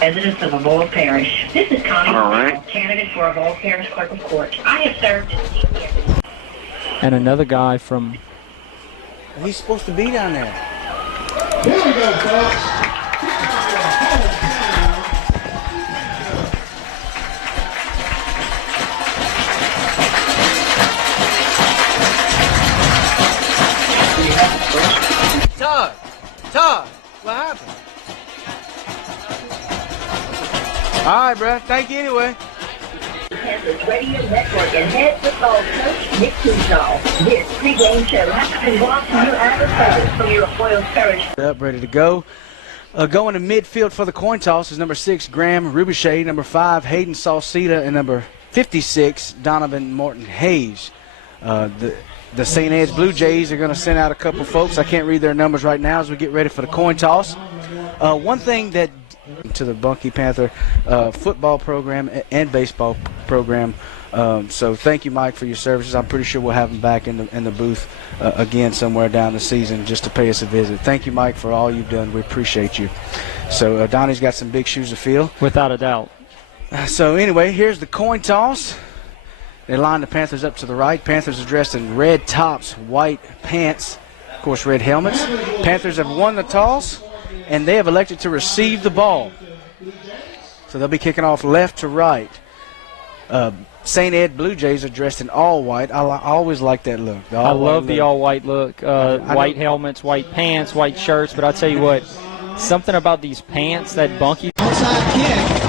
Residents of Avoyelles Parish. This is Connie, All right. candidate for Avoyelles Parish Clerk of Court. I have served as CPS. And another guy from... He's supposed to be down there. Here we go, folks. Todd, what happened? All right, bro. Thank you anyway. Panthers Radio Network and head football coach Nick Keyshaw. This pregame show has been brought to you as a service from your Avoyelles Parish. Up, ready to go. Going to midfield for the coin toss is number 6, Graham Rubichet, number 5, Hayden Salceda, and number 56, Donovan Morton Hayes. The St. Ed's Blue Jays are going to send out a couple folks. I can't read their numbers right now as we get ready for the coin toss. One thing that to the Bunkie Panther football program and baseball program. So thank you, Mike, for your services. I'm pretty sure we'll have him back in the booth again somewhere down the season just to pay us a visit. Thank you, Mike, for all you've done. We appreciate you. So Donnie's got some big shoes to fill. Without a doubt. So anyway, here's the coin toss. They line the Panthers up to the right. Panthers are dressed in red tops, white pants, of course, red helmets. Panthers have won the toss, and they have elected to receive the ball. So they'll be kicking off left to right. St. Ed Blue Jays are dressed in all white. I always like that look. I love the all-white look. White helmets, white pants, white shirts. But I'll tell you what, something about these pants, that Bunkie. Outside kick.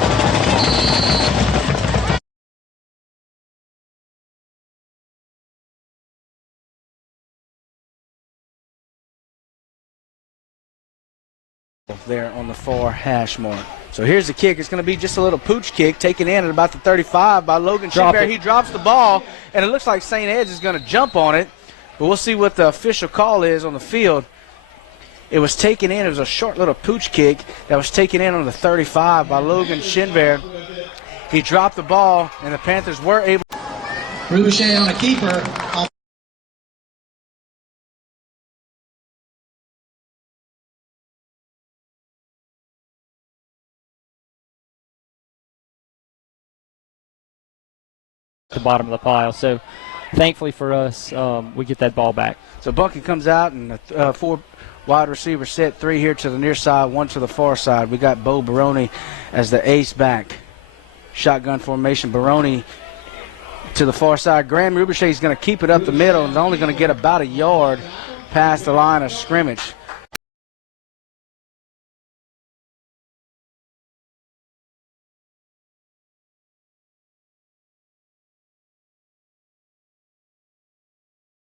There on the far hash mark. So here's the kick. It's going to be just a little pooch kick taken in at about the 35 by Logan Shinbear. He drops the ball, and it looks like St. Ed's is going to jump on it, but we'll see what the official call is on the field. It was taken in. It was a short little pooch kick that was taken in on the 35 by Logan Shinbear. He dropped the ball, and the Panthers were able. Ricochet on a keeper. The bottom of the pile. So thankfully for us, we get that ball back. So Bunkie comes out, and 4 wide receiver set, 3 here to the near side, 1 to the far side. We got Bo Baroni as the ace back. Shotgun formation. Baroni to the far side. Graham Rubichet is going to keep it up the middle and is only going to get about a yard past the line of scrimmage.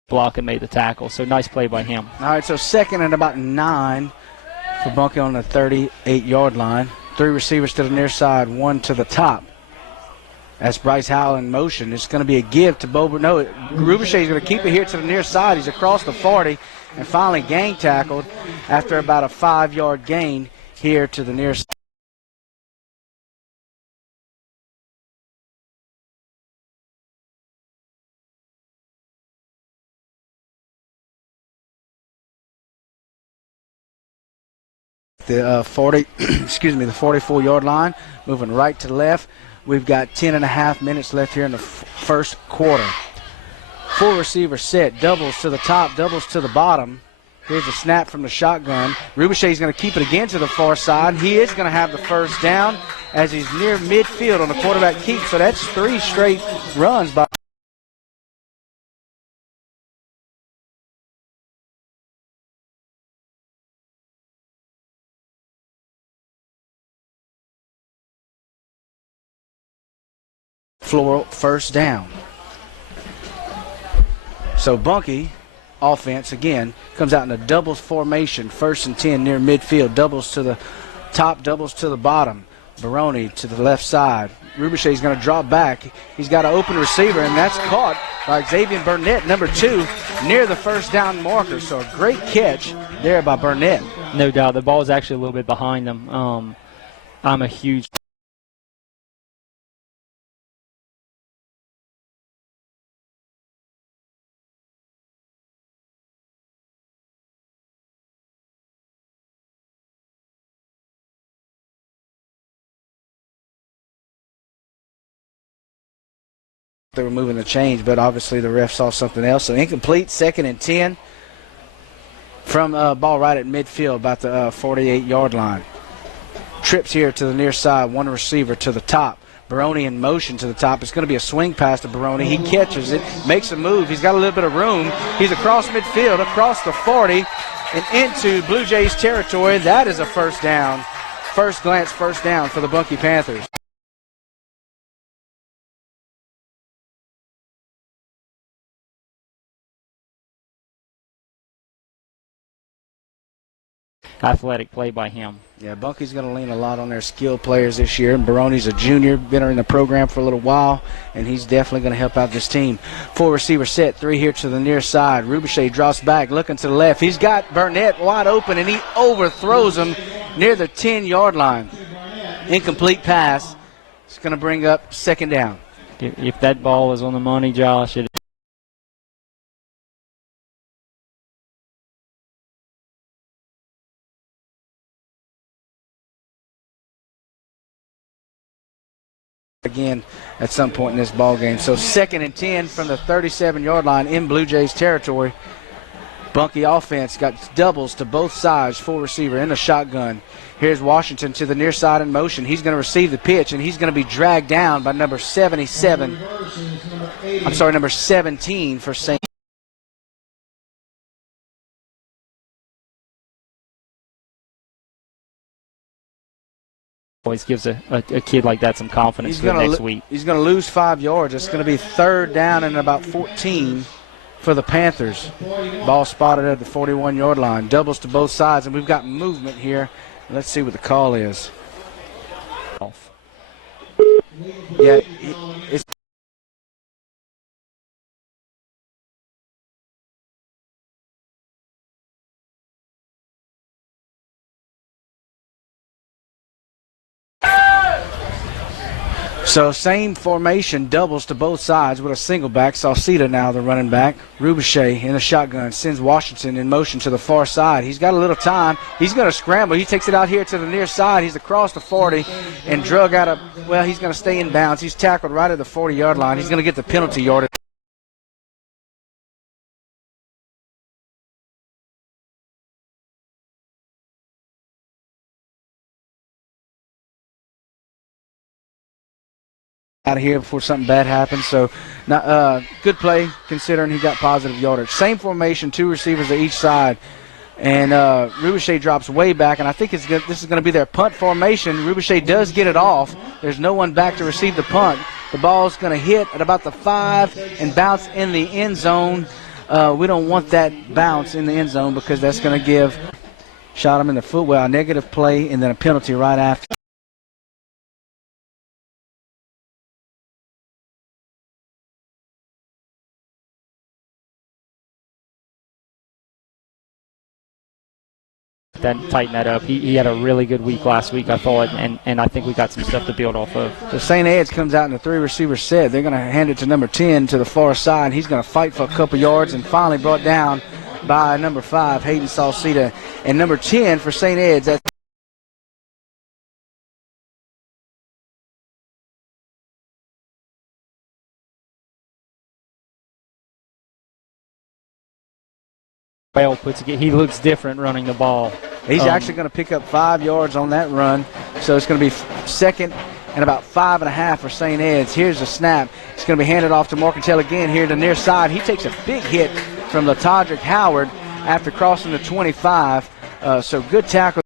Block and made the tackle. So nice play by him. All right, so second and about 9 for Bunkie on the 38-yard line. 3 receivers to the near side, 1 to the top. That's Bryce Howell in motion. It's going to be a give to Bo. No, Rubichet is going to keep it here to the near side. He's across the 40 and finally gang tackled after about a 5-yard gain here to the near side. The 44-yard line, moving right to left. We've got 10.5 minutes left here in the first quarter. 4 receivers set, doubles to the top, doubles to the bottom. Here's a snap from the shotgun. Rubichet is going to keep it again to the far side. He is going to have the first down as he's near midfield on the quarterback keep. So that's 3 straight runs by. Floral first down. So Bunkie offense again comes out in a doubles formation, 1st and 10 near midfield, doubles to the top, doubles to the bottom. Baroni to the left side. Rubichet is going to drop back. He's got an open receiver, and that's caught by Xavier Burnett, number 2, near the first down marker. So a great catch there by Burnett. No doubt. The ball is actually a little bit behind them. I'm a huge they were moving the chains, but obviously the ref saw something else. So incomplete, 2nd and 10 from ball right at midfield, about the 48-yard line. Trips here to the near side, one receiver to the top. Baroni in motion to the top. It's going to be a swing pass to Baroni. He catches it, makes a move. He's got a little bit of room. He's across midfield, across the 40, and into Blue Jays territory. That is a first down. First glance, first down for the Bunkie Panthers. Athletic play by him. Yeah, Bunkie's going to lean a lot on their skilled players this year. And Baroni's a junior, been in the program for a little while, and he's definitely going to help out this team. 4 receiver set, 3 here to the near side. Rubichet drops back, looking to the left. He's got Burnett wide open, and he overthrows him near the 10-yard line. Incomplete pass. It's going to bring up 2nd down. If that ball is on the money, Josh, it again at some point in this ball game. So 2nd and 10 from the 37-yard line in Blue Jays territory. Bunkie offense got doubles to both sides, 4 receiver in the shotgun. Here's Washington to the near side in motion. He's going to receive the pitch, and he's going to be dragged down by number 17 for St. always gives a kid like that some confidence for the next week. He's going to lose 5 yards. It's going to be 3rd down and about 14 for the Panthers. Ball spotted at the 41-yard line. Doubles to both sides, and we've got movement here. Let's see what the call is. Yeah, it's so same formation, doubles to both sides with a single back. Salcida now the running back. Rubichet in the shotgun sends Washington in motion to the far side. He's got a little time. He's going to scramble. He takes it out here to the near side. He's across the 40 and drug out of, well, he's going to stay in bounds. He's tackled right at the 40-yard line. He's going to get the penalty yardage. Out of here before something bad happens. So good play considering he got positive yardage. Same formation, 2 receivers at each side. And Rubichet drops way back, and I think this is going to be their punt formation. Rubichet does get it off. There's no one back to receive the punt. The ball's going to hit at about the 5 and bounce in the end zone. We don't want that bounce in the end zone because that's going to give shot him in the foot. Well, a negative play and then a penalty right after. Tighten that up. He had a really good week last week, I thought, and I think we got some stuff to build off of. So St. Ed's comes out in the 3 receiver set. They're going to hand it to number 10 to the far side. He's going to fight for a couple yards and finally brought down by number 5, Hayden Salcida. And number 10 for St. Ed's. That's Well, he looks different running the ball. He's actually going to pick up 5 yards on that run. So it's going to be 2nd and about 5.5 for St. Ed's. Here's a snap. It's going to be handed off to Morcantel again here to the near side. He takes a big hit from LaTodrick Howard after crossing the 25. So good tackle.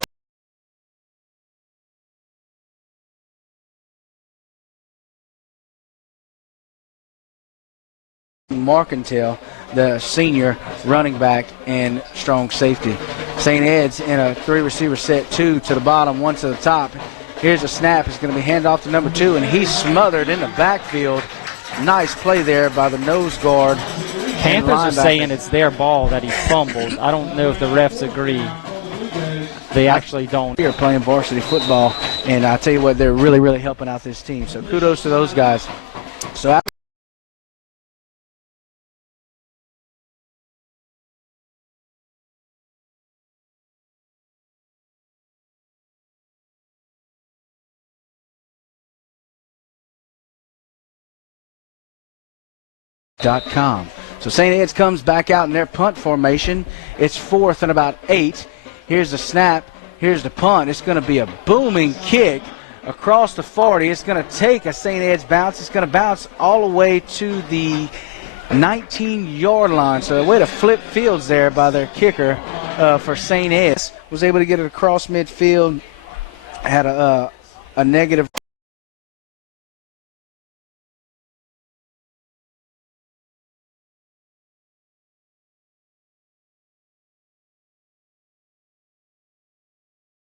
Morcantel, the senior running back and strong safety. St. Ed's in a 3 receiver set, 2 to the bottom, 1 to the top. Here's a snap. It's going to be handed off to number 2, and he's smothered in the backfield. Nice play there by the nose guard. Panthers are saying it's their ball that he fumbled. I don't know if the refs agree. They actually don't. They're playing varsity football, and I tell you what, they're really, really helping out this team. So kudos to those guys. So Panthers.com. So St. Ed's comes back out in their punt formation. It's 4th and about 8. Here's the snap. Here's the punt. It's going to be a booming kick across the 40. It's going to take a St. Ed's bounce. It's going to bounce all the way to the 19-yard line. So a way to flip fields there by their kicker for St. Ed's. Was able to get it across midfield. Had a negative.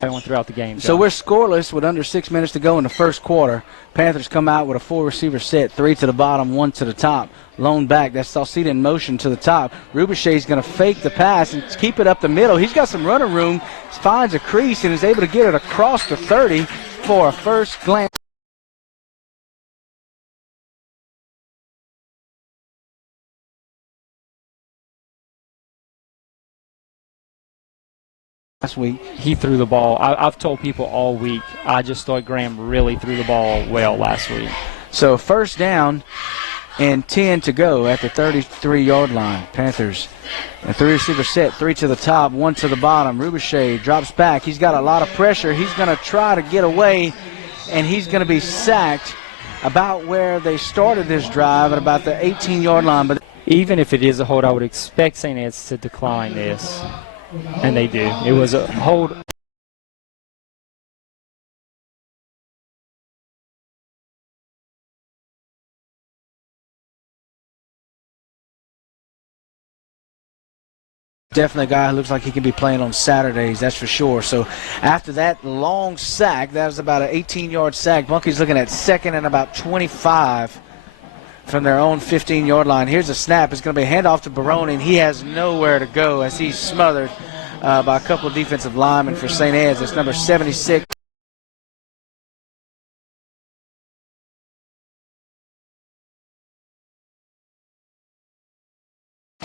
Went throughout the game. So we're scoreless with under 6 minutes to go in the first quarter. Panthers come out with a 4-receiver set, 3 to the bottom, 1 to the top. Lone back, that's Salcida in motion to the top. Rubichet's going to fake the pass and keep it up the middle. He's got some running room, finds a crease, and is able to get it across the 30 for a first glance. Last week. He threw the ball. I've told people all week, I just thought Graham really threw the ball well last week. So first down and 10 to go at the 33-yard line. Panthers, a 3-receiver set, 3 to the top, 1 to the bottom. Rubichet drops back. He's got a lot of pressure. He's going to try to get away, and he's going to be sacked about where they started this drive at about the 18-yard line. But even if it is a hold, I would expect St. Ed's to decline this. And they do. It was a hold. Definitely a guy who looks like he can be playing on Saturdays, that's for sure. So after that long sack, that was about an 18-yard sack. Bunkie's looking at 2nd and about 25 from their own 15-yard line. Here's a snap. It's going to be a handoff to Barone, and he has nowhere to go as he's smothered by a couple of defensive linemen for St. Ed's. It's number 76.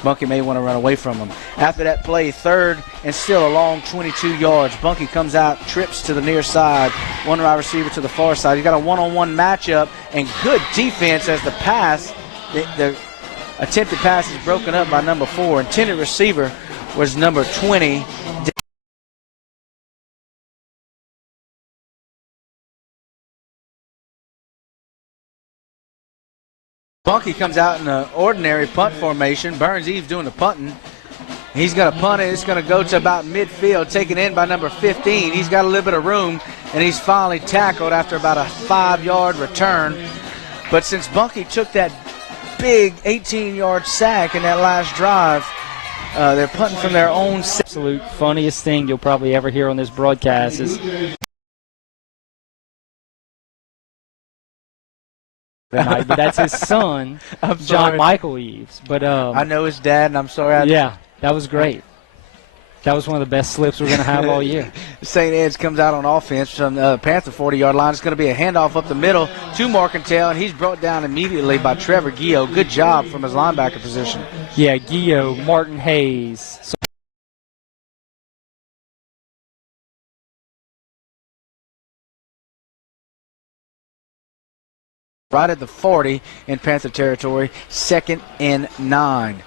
Bunkie may want to run away from him. After that play, 3rd and still a long 22 yards. Bunkie comes out, trips to the near side. One wide receiver to the far side. He's got a one-on-one matchup and good defense as the pass, the attempted pass is broken up by number 4. Intended receiver was number 20. Bunkie comes out in an ordinary punt formation. Burns Eves doing the punting. He's going to punt it. It's going to go to about midfield, taken in by number 15. He's got a little bit of room, and he's finally tackled after about a 5-yard return. But since Bunkie took that big 18-yard sack in that last drive, they're punting from their own. Absolute funniest thing you'll probably ever hear on this broadcast is that's his son, John Michael Eves. But I know his dad, and I'm sorry. Yeah, that was great. That was one of the best slips we're going to have all year. St. Ed's comes out on offense from the Panther 40-yard line. It's going to be a handoff up the middle to Marcantel, and he's brought down immediately by Trevor Gio. Good job from his linebacker position. Yeah, Gio, Martin Hayes. Right at the 40 in Panther territory, 2nd and 9.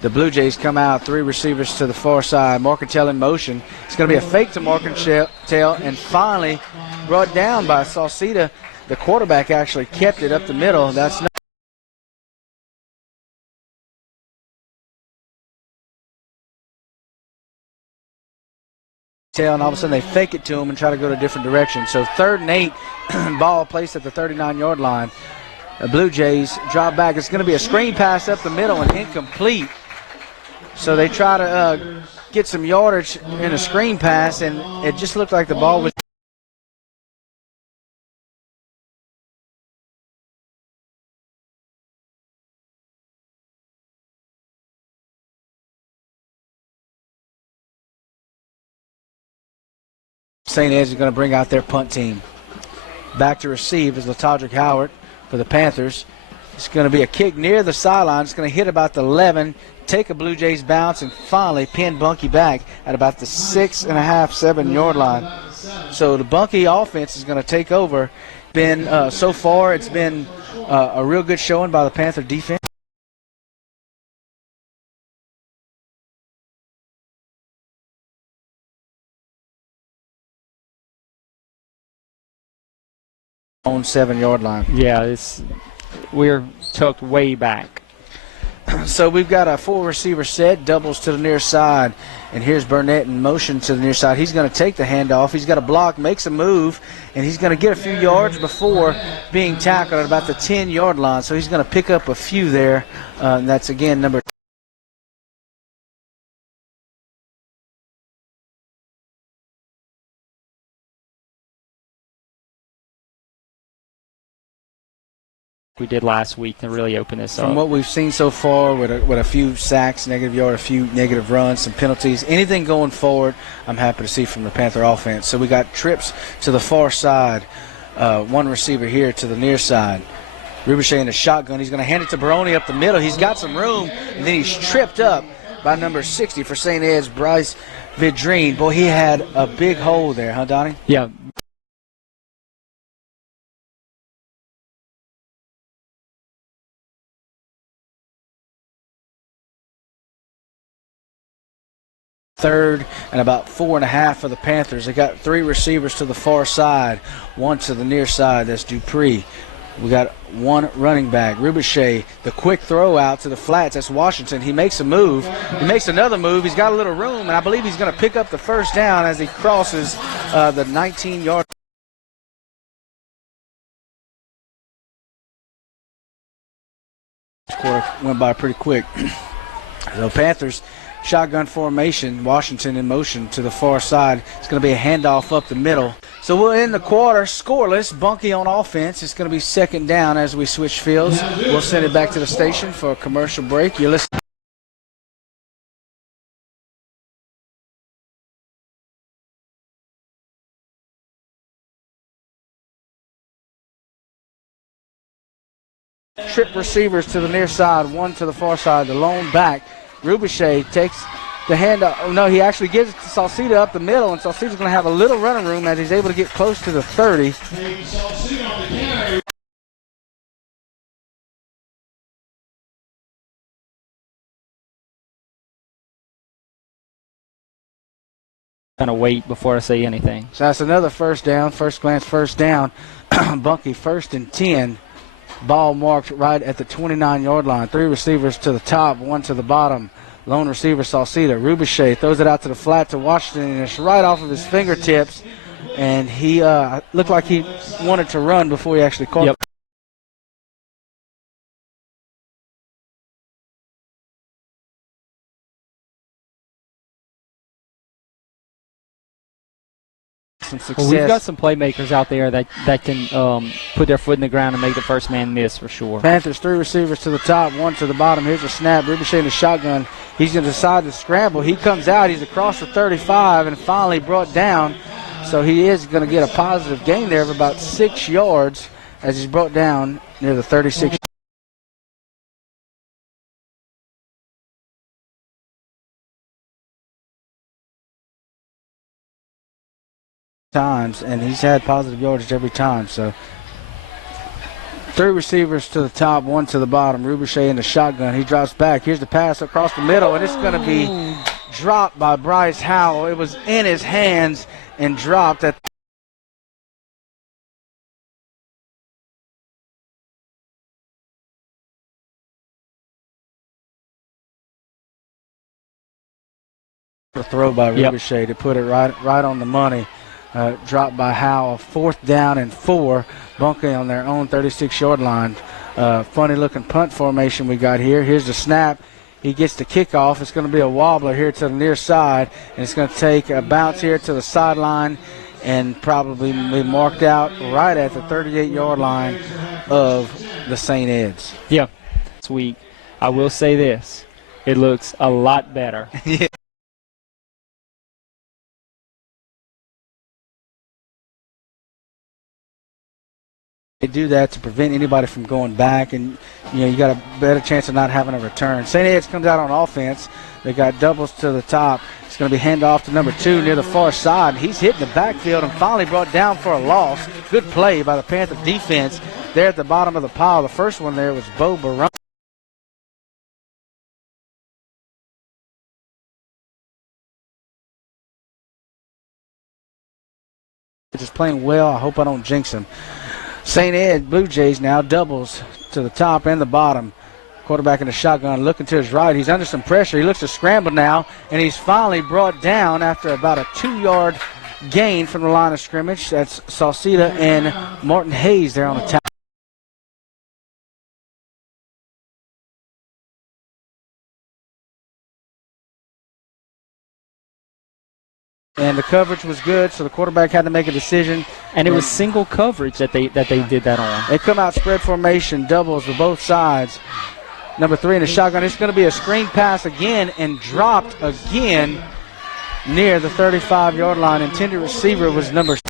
The Blue Jays come out, 3 receivers to the far side. Marcantel in motion. It's going to be a fake to Marcantel, and finally brought down by Salcida. The quarterback actually kept it up the middle. That's not. And all of a sudden they fake it to him and try to go to a different direction. So 3rd and 8, ball placed at the 39-yard line. The Blue Jays drop back. It's going to be a screen pass up the middle and incomplete. So they try to get some yardage in a screen pass, and it just looked like the ball was. St. Ed's is going to bring out their punt team. Back to receive is LaTodrick Howard for the Panthers. It's going to be a kick near the sideline. It's going to hit about the 11, take a Blue Jays bounce, and finally pin Bunkie back at about the 6.5, 7-yard line. So the Bunkie offense is going to take over. So far it's been a real good showing by the Panther defense. On 7-yard line. Yeah, we're tucked way back. So we've got a 4-receiver set, doubles to the near side, and here's Burnett in motion to the near side. He's going to take the handoff. He's got a block, makes a move, and he's going to get a few yards before being tackled at about the 10-yard line. So he's going to pick up a few there, and that's, again, number we did last week to really open this up. From what we've seen so far, with a few sacks, negative yard, a few negative runs, some penalties, anything going forward, I'm happy to see from the Panther offense. So we got trips to the far side, one receiver here to the near side. Rubichet in a shotgun. He's going to hand it to Baroni up the middle. He's got some room, and then he's tripped up by number 60 for St. Ed's, Bryce Vidrine. Boy, he had a big hole there, huh, Donnie? Yeah. Third and about 4.5 for the Panthers. They got 3 receivers to the far side, 1 to the near side. That's Dupree. We got 1 running back, Rubichet. The quick throw out to the flats. That's Washington. He makes a move. He makes another move. He's got a little room, and I believe he's going to pick up the first down as he crosses the 19-yard. Quarter went by pretty quick. So Panthers. Shotgun formation, Washington in motion to the far side. It's going to be a handoff up the middle. So we'll end the quarter scoreless. Bunkie on offense. It's going to be second down as we switch fields. We'll send it back to the station for a commercial break. You're listening. Trip receivers to the near side, 1 to the far side. The lone back. Rubichet takes the hand. Oh, no, he actually gives it to Salcida up the middle, and Salcida's going to have a little running room as he's able to get close to the 30. Kind of wait before I say anything. So that's another first down. First glance, first down. Bunkie 1st and 10. Ball marked right at the 29-yard line. 3 receivers to the top, 1 to the bottom. Lone receiver Salcida. Rubichet throws it out to the flat to Washington, and it's right off of his fingertips. And he looked like he wanted to run before he actually caught. Yep. Some success. Well, we've got some playmakers out there that can put their foot in the ground and make the first man miss for sure. Panthers 3 receivers to the top, 1 to the bottom. Here's a snap. Rubichet in the shotgun. He's going to decide to scramble. He comes out. He's across the 35 and finally brought down. So he is going to get a positive gain there of about 6 yards as he's brought down near the 36. Times, and he's had positive yardage every time. So 3 receivers to the top, 1 to the bottom. Rubichet in the shotgun. He drops back. Here's the pass across the middle, and it's going to be dropped by Bryce Howell. It was in his hands and dropped at the throw by Rubichet to put it right on the money. Dropped by Howell. 4th down and 4. Bunkie on their own 36-yard line. Funny looking punt formation we got here. Here's the snap. He gets the kickoff. It's going to be a wobbler here to the near side, and it's going to take a bounce here to the sideline and probably be marked out right at the 38-yard line of the St. Ed's. Yeah. This week, I will say this. It looks a lot better. Yeah. They do that to prevent anybody from going back, and you got a better chance of not having a return. St. Ed's comes out on offense. They got doubles to the top. It's going to be handed off to number 2 near the far side. He's hitting the backfield and finally brought down for a loss. Good play by the Panther defense there at the bottom of the pile. The first one there was Bo Barone. Just playing well. I hope I don't jinx him. St. Ed Blue Jays now doubles to the top and the bottom. Quarterback in the shotgun looking to his right. He's under some pressure. He looks to scramble now, and he's finally brought down after about a 2-yard gain from the line of scrimmage. That's Sauceda and Martin Hayes there on the top. And the coverage was good, so the quarterback had to make a decision. And it was single coverage that they did that on. They come out spread formation, doubles to both sides. Number 3 in the shotgun. It's going to be a screen pass again and dropped again near the 35-yard line. Intended receiver was number 6.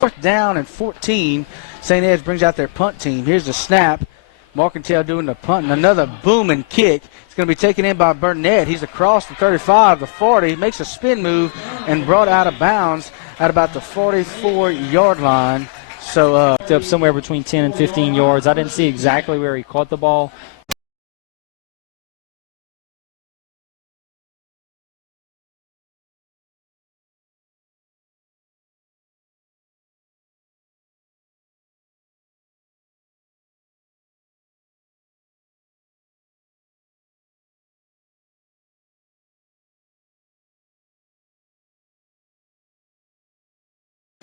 Fourth down and 14. St. Ed's brings out their punt team. Here's the snap. Marcantel doing the punt. And another booming kick. It's going to be taken in by Burnett. He's across the 35, the 40. Makes a spin move and brought out of bounds at about the 44-yard line. So Up somewhere between 10 and 15 yards. I didn't see exactly where he caught the ball.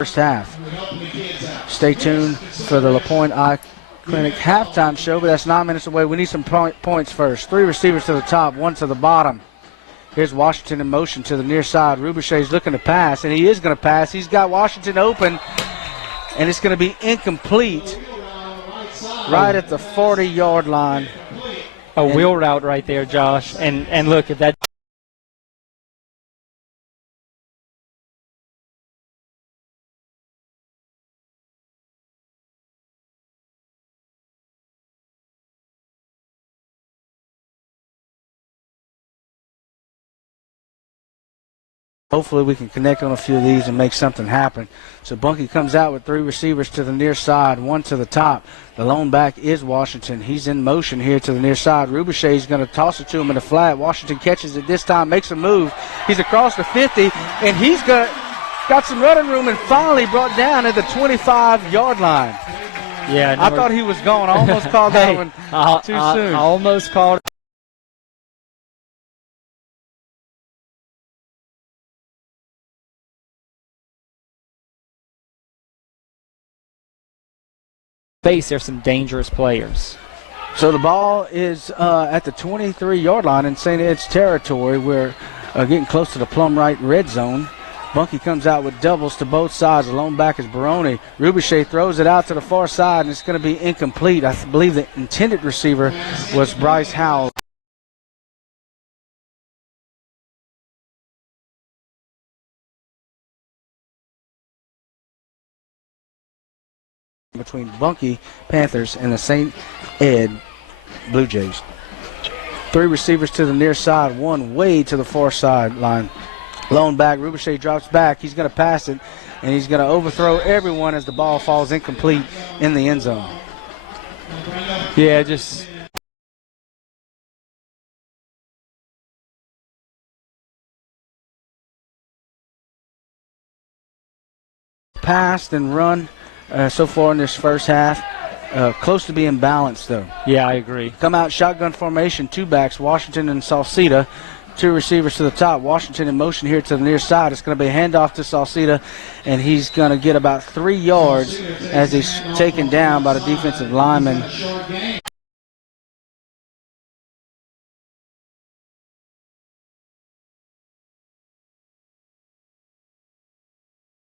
first half. Stay tuned for the LaPointe Eye Clinic halftime show, but that's 9 minutes away. We need some points first. 3 receivers to the top, 1 to the bottom. Here's Washington in motion to the near side. Rubichet's looking to pass, and he is going to pass. He's got Washington open, and it's going to be incomplete right at the 40-yard line. A wheel route right there, Josh. And look, if that hopefully we can connect on a few of these and make something happen. So Bunkie comes out with 3 receivers to the near side, 1 to the top. The lone back is Washington. He's in motion here to the near side. Rubichet is going to toss it to him in the flat. Washington catches it this time, makes a move. He's across the 50, and he's got some running room and finally brought down at the 25-yard line. Yeah, I thought he was gone. I almost called that one too soon. I almost called it. There's some dangerous players. So the ball is at the 23-yard line in St. Ed's territory. We're getting close to the plumb right red zone. Bunkie comes out with doubles to both sides. The lone back is Barone. Rubichet throws it out to the far side, and it's going to be incomplete. I believe the intended receiver was Bryce Howell. Between Bunkie Panthers and the St. Ed Blue Jays. 3 receivers to the near side, 1 way to the far sideline. Lone back, Rubichet drops back. He's going to pass it, and he's going to overthrow everyone as the ball falls incomplete in the end zone. Yeah, just passed and run so far in this first half. Close to being balanced, though. yeah, I agree. Come out shotgun formation, 2 backs, Washington and Sauceda. 2 receivers to the top. Washington in motion here to the near side. It's going to be a handoff to Sauceda, and he's going to get about 3 yards as he's taken down by the defensive lineman.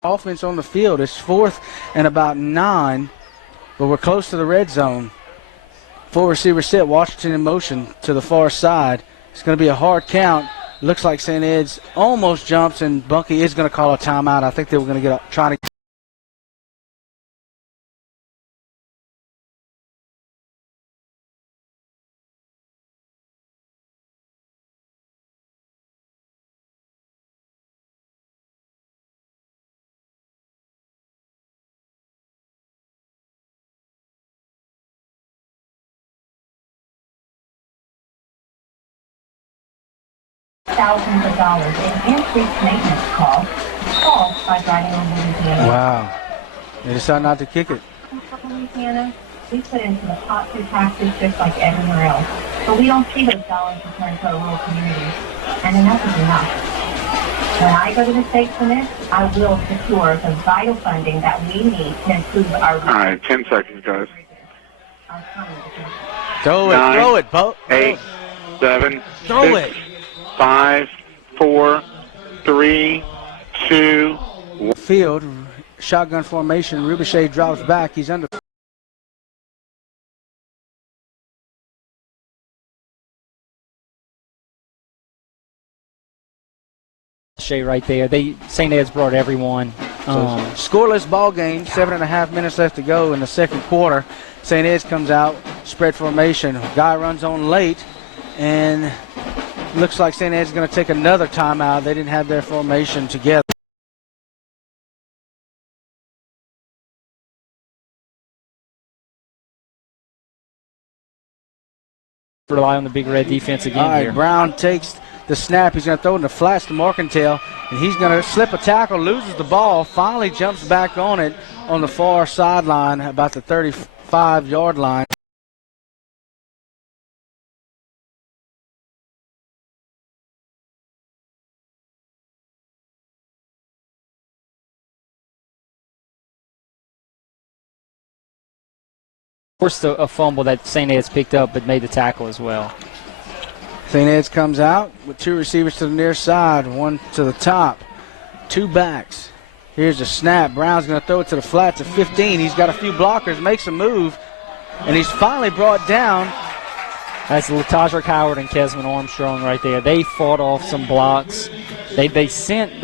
Offense on the field. It's 4th and about 9, but we're close to the red zone. 4 receiver set. Washington in motion to the far side. It's going to be a hard count. Looks like St. Ed's almost jumps, and Bunkie is going to call a timeout. I think they were going to try to thousands of dollars in increased maintenance costs caused by driving on Louisiana. Wow. They decided not to kick it. Louisiana, we put into the pot through taxes just like everywhere else. But we don't see those dollars returned to our rural communities. And enough is enough. When I go to the state for this, I will secure the vital funding that we need to improve our... All right, 10 seconds, guys. Throw it, 9, throw it, Bo. 8, 7, Throw 6, it. 5, 4, 3, 2, 1. Field, shotgun formation. Rubichet drops back. He's under. Right there. St. Ed's brought everyone. Scoreless ball game. 7.5 minutes left to go in the second quarter. St. Ed's comes out. Spread formation. Guy runs on late. And looks like St. Ed's going to take another timeout. They didn't have their formation together. Rely on the Big Red defense again. All right, here. Brown takes the snap. He's going to throw it in the flats to Morgantail, and he's going to slip a tackle, loses the ball, finally jumps back on it on the far sideline, about the 35-yard line. Forced a fumble that St. Ed's picked up, but made the tackle as well. St. Ed's comes out with two receivers to the near side, one to the top, two backs. Here's the snap. Brown's going to throw it to the flats at 15. He's got a few blockers, makes a move, and he's finally brought down. That's Latadrick Howard and Kesman Armstrong right there. They fought off some blocks. They sent.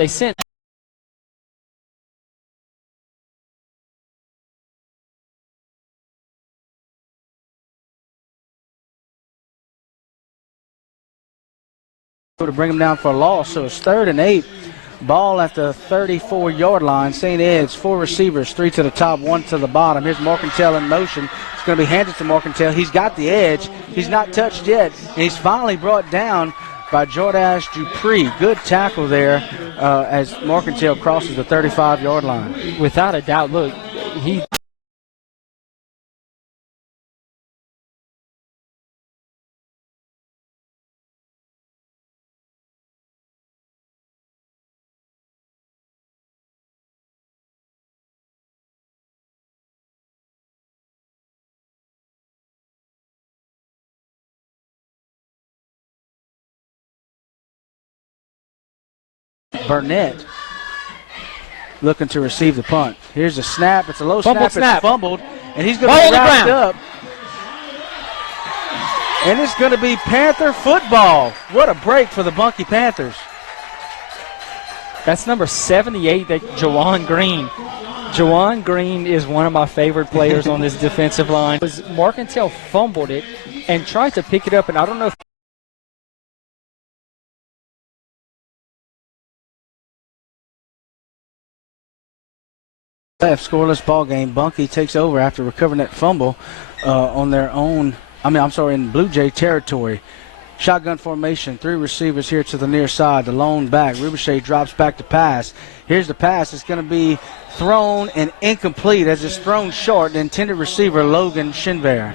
To bring him down for a loss, so it's 3rd and 8. Ball at the 34-yard line. St. Ed's, 4 receivers, 3 to the top, 1 to the bottom. Here's Morgantail in motion. It's going to be handed to Morgantail. He's got the edge. He's not touched yet. And he's finally brought down by Jordash Dupree. Good tackle there as Morgantail crosses the 35-yard line. Without a doubt, look, he... Burnett looking to receive the punt. Here's a snap. It's a low snap. It's fumbled, and he's going to be wrapped up. And it's going to be Panther football. What a break for the Bunkie Panthers. That's number 78, that Jawan Green. Jawan Green is one of my favorite players on this defensive line. Morgantail fumbled it and tried to pick it up, and I don't know if scoreless ball game. Bunkie takes over after recovering that fumble on their own. In Blue Jay territory. Shotgun formation, 3 receivers here to the near side. The lone back. Rubichet drops back to pass. Here's the pass. It's going to be thrown and incomplete as it's thrown short. The intended receiver, Logan Shinver.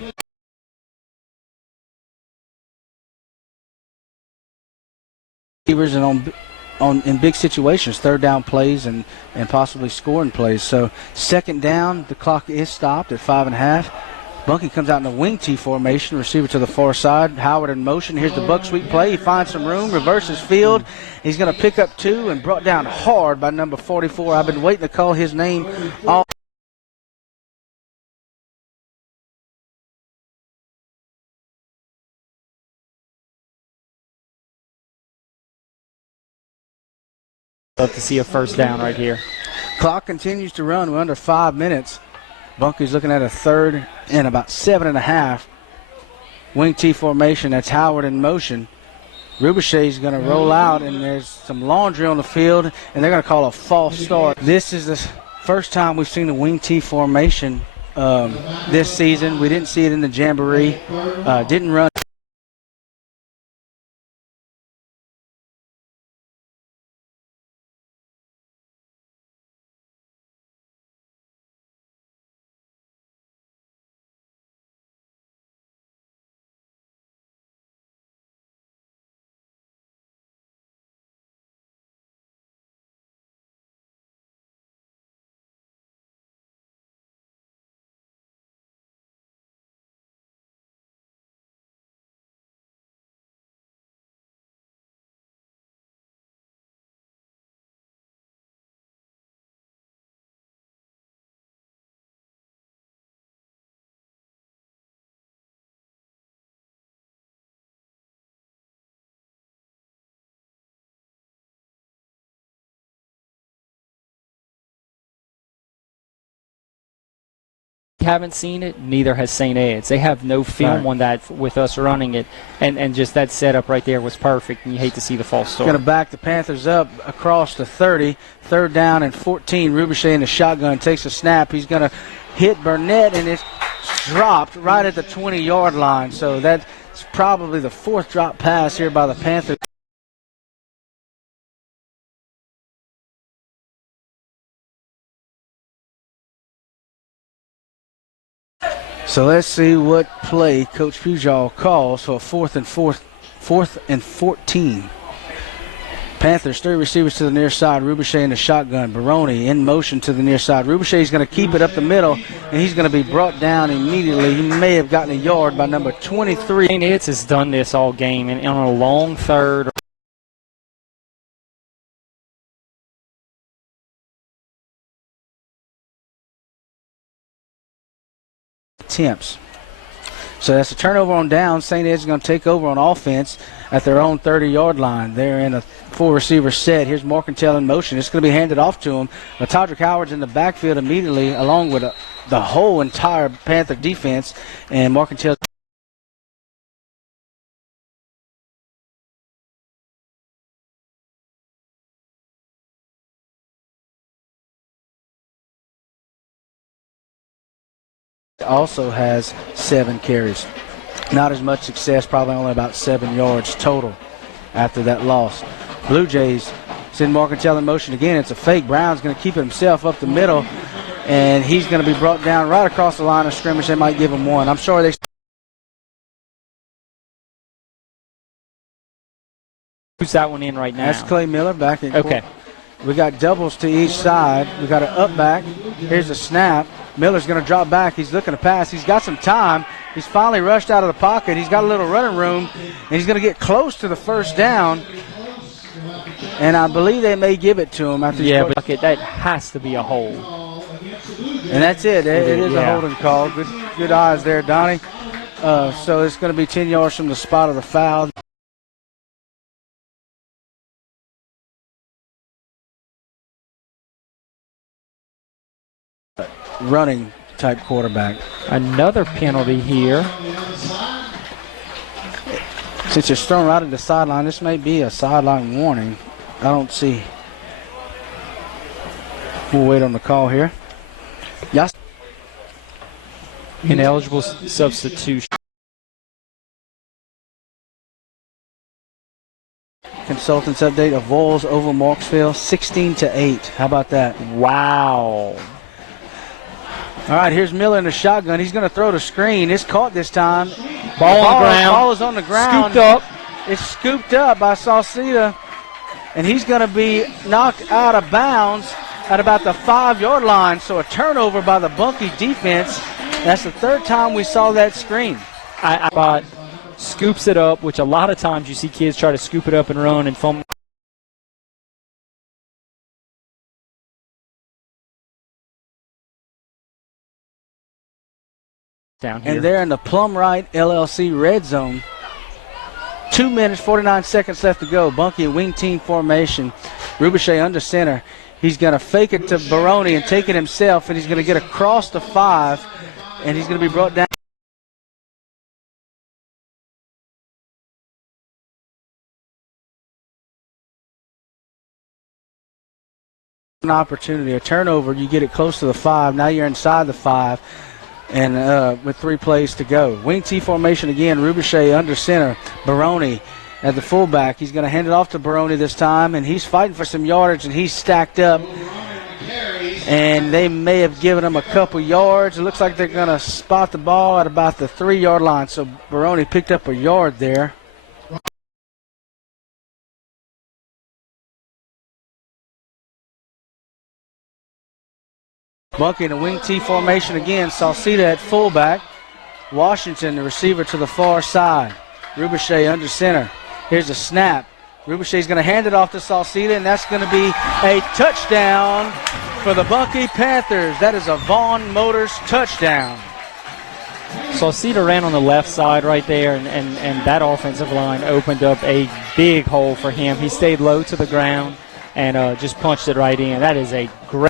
Receivers and in big situations, 3rd down plays and possibly scoring plays. So 2nd down, the clock is stopped at 5.5. Bunkie comes out in the wing T formation, receiver to the far side. Howard in motion. Here's the buck sweep play. He finds some room, reverses field. He's going to pick up 2 and brought down hard by number 44. I've been waiting to call his name all. love to see a first down right here. Clock continues to run. We're under 5 minutes. Bunkie's looking at a 3rd and about 7.5. Wing T formation. That's Howard in motion. Rubichet's going to roll out, and there's some laundry on the field, and they're going to call a false start. This is the first time we've seen the wing T formation this season. We didn't see it in the Jamboree. Didn't run. haven't seen it, neither has St. Ed's. They have no film on that with us running it, and just that setup right there was perfect, and you hate to see the false start. Going to back the Panthers up across the 30, 3rd down and 14. Rubichet in the shotgun takes a snap. He's going to hit Burnett, and it's dropped right at the 20-yard line. So that's probably the 4th drop pass here by the Panthers. So let's see what play Coach Pujol calls for a 4th and 14. Panthers, 3 receivers to the near side. Rubichet in the shotgun. Baroni in motion to the near side. Rubichet's going to keep it up the middle, and he's going to be brought down immediately. He may have gotten a yard by number 23. St. Ed's has done this all game, and on a long third. Attempts. So that's a turnover on down. St. Ed's is going to take over on offense at their own 30-yard line. They're in a 4-receiver set. Here's Morkentel in motion. It's going to be handed off to him. Todrick Howard's in the backfield immediately, along with the whole entire Panther defense. And Morkentel also has 7 carries. Not as much success, probably only about 7 yards total after that loss. Blue Jays send Morkentel in motion again. It's a fake. Brown's going to keep it himself up the middle, and he's going to be brought down right across the line of scrimmage. They might give him 1. I'm sure they. Who's that one in right now? That's Clay Miller back in. Okay. We got doubles to each side. We got an up back. Here's a snap. Miller's going to drop back. He's looking to pass. He's got some time. He's finally rushed out of the pocket. He's got a little running room, and he's going to get close to the 1st down. And I believe they may give it to him after. Yeah, but that has to be a hold. And that's it. It is a holding call. Good eyes there, Donnie. So it's going to be 10 yards from the spot of the foul. Running type quarterback. Another penalty here. Since it's thrown right at the sideline, this may be a sideline warning. I don't see. We'll wait on the call here. Yes. Ineligible substitution. Consultants update of Vols over Marksville, 16-8. How about that? Wow. All right, here's Miller in the shotgun. He's going to throw the screen. It's caught this time. Ball on the ground. Ball is on the ground. Scooped up. It's scooped up by Sauceda, and he's going to be knocked out of bounds at about the 5-yard line. So a turnover by the Bunkie defense. That's the 3rd time we saw that screen. I thought scoops it up, which a lot of times you see kids try to scoop it up and run and fumble. Down here. And they're in the Plum Right LLC red zone. 2 minutes, 49 seconds left to go. Bunkie wing team formation. Rubichet under center. He's going to fake it to Baroni and take it himself, and he's going to get across the 5, and he's going to be brought down. An opportunity, a turnover. You get it close to the 5. Now you're inside the 5. And with 3 plays to go. Wing T formation again. Rubichet under center. Baroni at the fullback. He's going to hand it off to Baroni this time, and he's fighting for some yardage, and he's stacked up. And they may have given him a couple yards. It looks like they're going to spot the ball at about the 3-yard line. So Baroni picked up a yard there. Bunkie in the wing T formation again. Sauceda at fullback. Washington, the receiver, to the far side. Rubichet under center. Here's a snap. Rubichet's going to hand it off to Sauceda, and that's going to be a touchdown for the Bunkie Panthers. That is a Vaughn Motors touchdown. Sauceda ran on the left side right there, and that offensive line opened up a big hole for him. He stayed low to the ground and just punched it right in. That is a great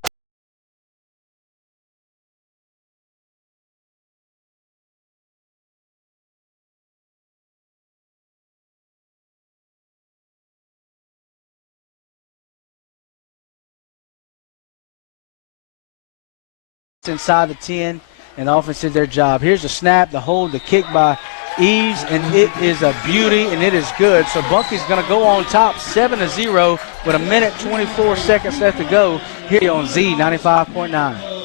inside the 10, and the offense did their job. Here's the snap, the hold, the kick by Eves, and it is a beauty, and it is good. So Bunkie's going to go on top 7-0 with 1:24 seconds left to go here on Z 95.9.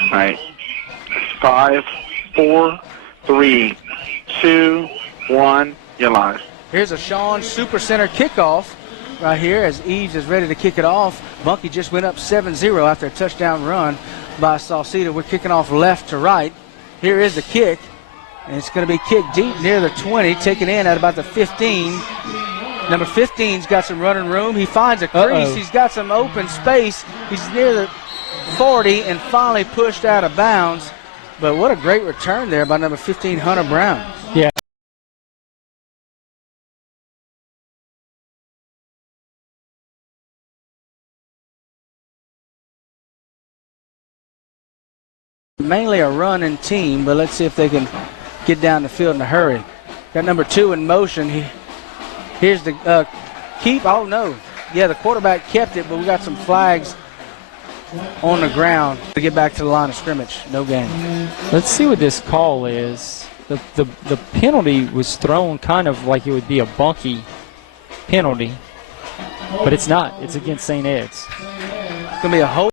All right. 5, 4, 3, 2, 1. You're live. Here's a Sean Super Center kickoff right here as Eves is ready to kick it off. Bunkie just went up 7-0 after a touchdown run by Sauceda. We're kicking off left to right. Here is the kick, and it's going to be kicked deep near the 20, taken in at about the 15. Number 15's got some running room. He finds a crease. He's got some open space. He's near the 40 and finally pushed out of bounds. But what a great return there by number 15, Hunter Brown. Yeah. Mainly a running team, but let's see if they can get down the field in a hurry. Got number 2 in motion. Here's the keep. Oh, no. Yeah, the quarterback kept it, but we got some flags on the ground to get back to the line of scrimmage. No gain. Let's see what this call is. The penalty was thrown kind of like it would be a Bunkie penalty, but it's not. It's against St. Ed's. It's going to be a hold.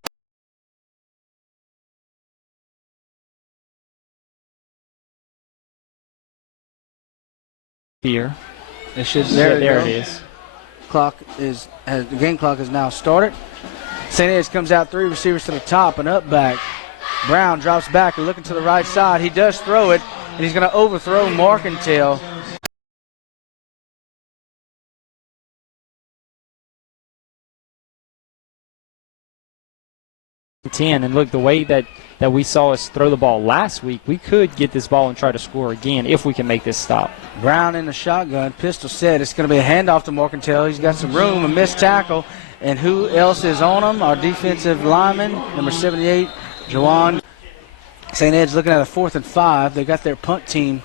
Here. It should, There it is. The game clock is now started. St. Ed's comes out 3 receivers to the top and up back. Brown drops back and looking to the right side. He does throw it, and he's going to overthrow Marcantel. 10, and look, the way that we saw us throw the ball last week, we could get this ball and try to score again if we can make this stop. Brown in the shotgun, pistol set. It's going to be a handoff to Marcantel. He's got some room, a missed tackle, and who else is on him? Our defensive lineman, number 78, Jawan. St. Ed's looking at a 4th and 5. They got their punt team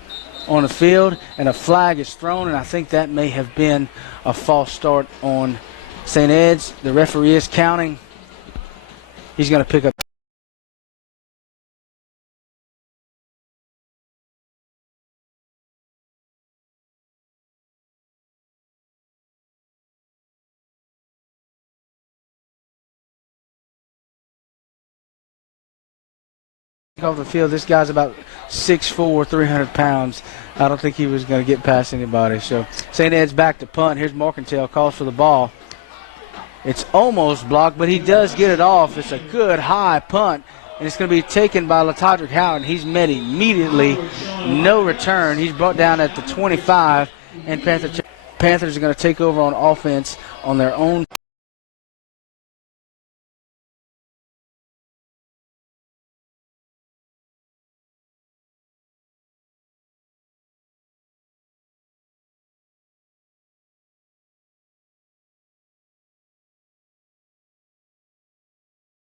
on the field, and a flag is thrown, and I think that may have been a false start on St. Ed's. The referee is counting. He's going to pick up. Off the field, this guy's about 6'4", 300 pounds. I don't think he was going to get past anybody. So St. Ed's back to punt. Here's Marcantel, calls for the ball. It's almost blocked, but he does get it off. It's a good high punt, and it's going to be taken by Latodrick Howard. He's met immediately. No return. He's brought down at the 25, and Panthers are going to take over on offense on their own.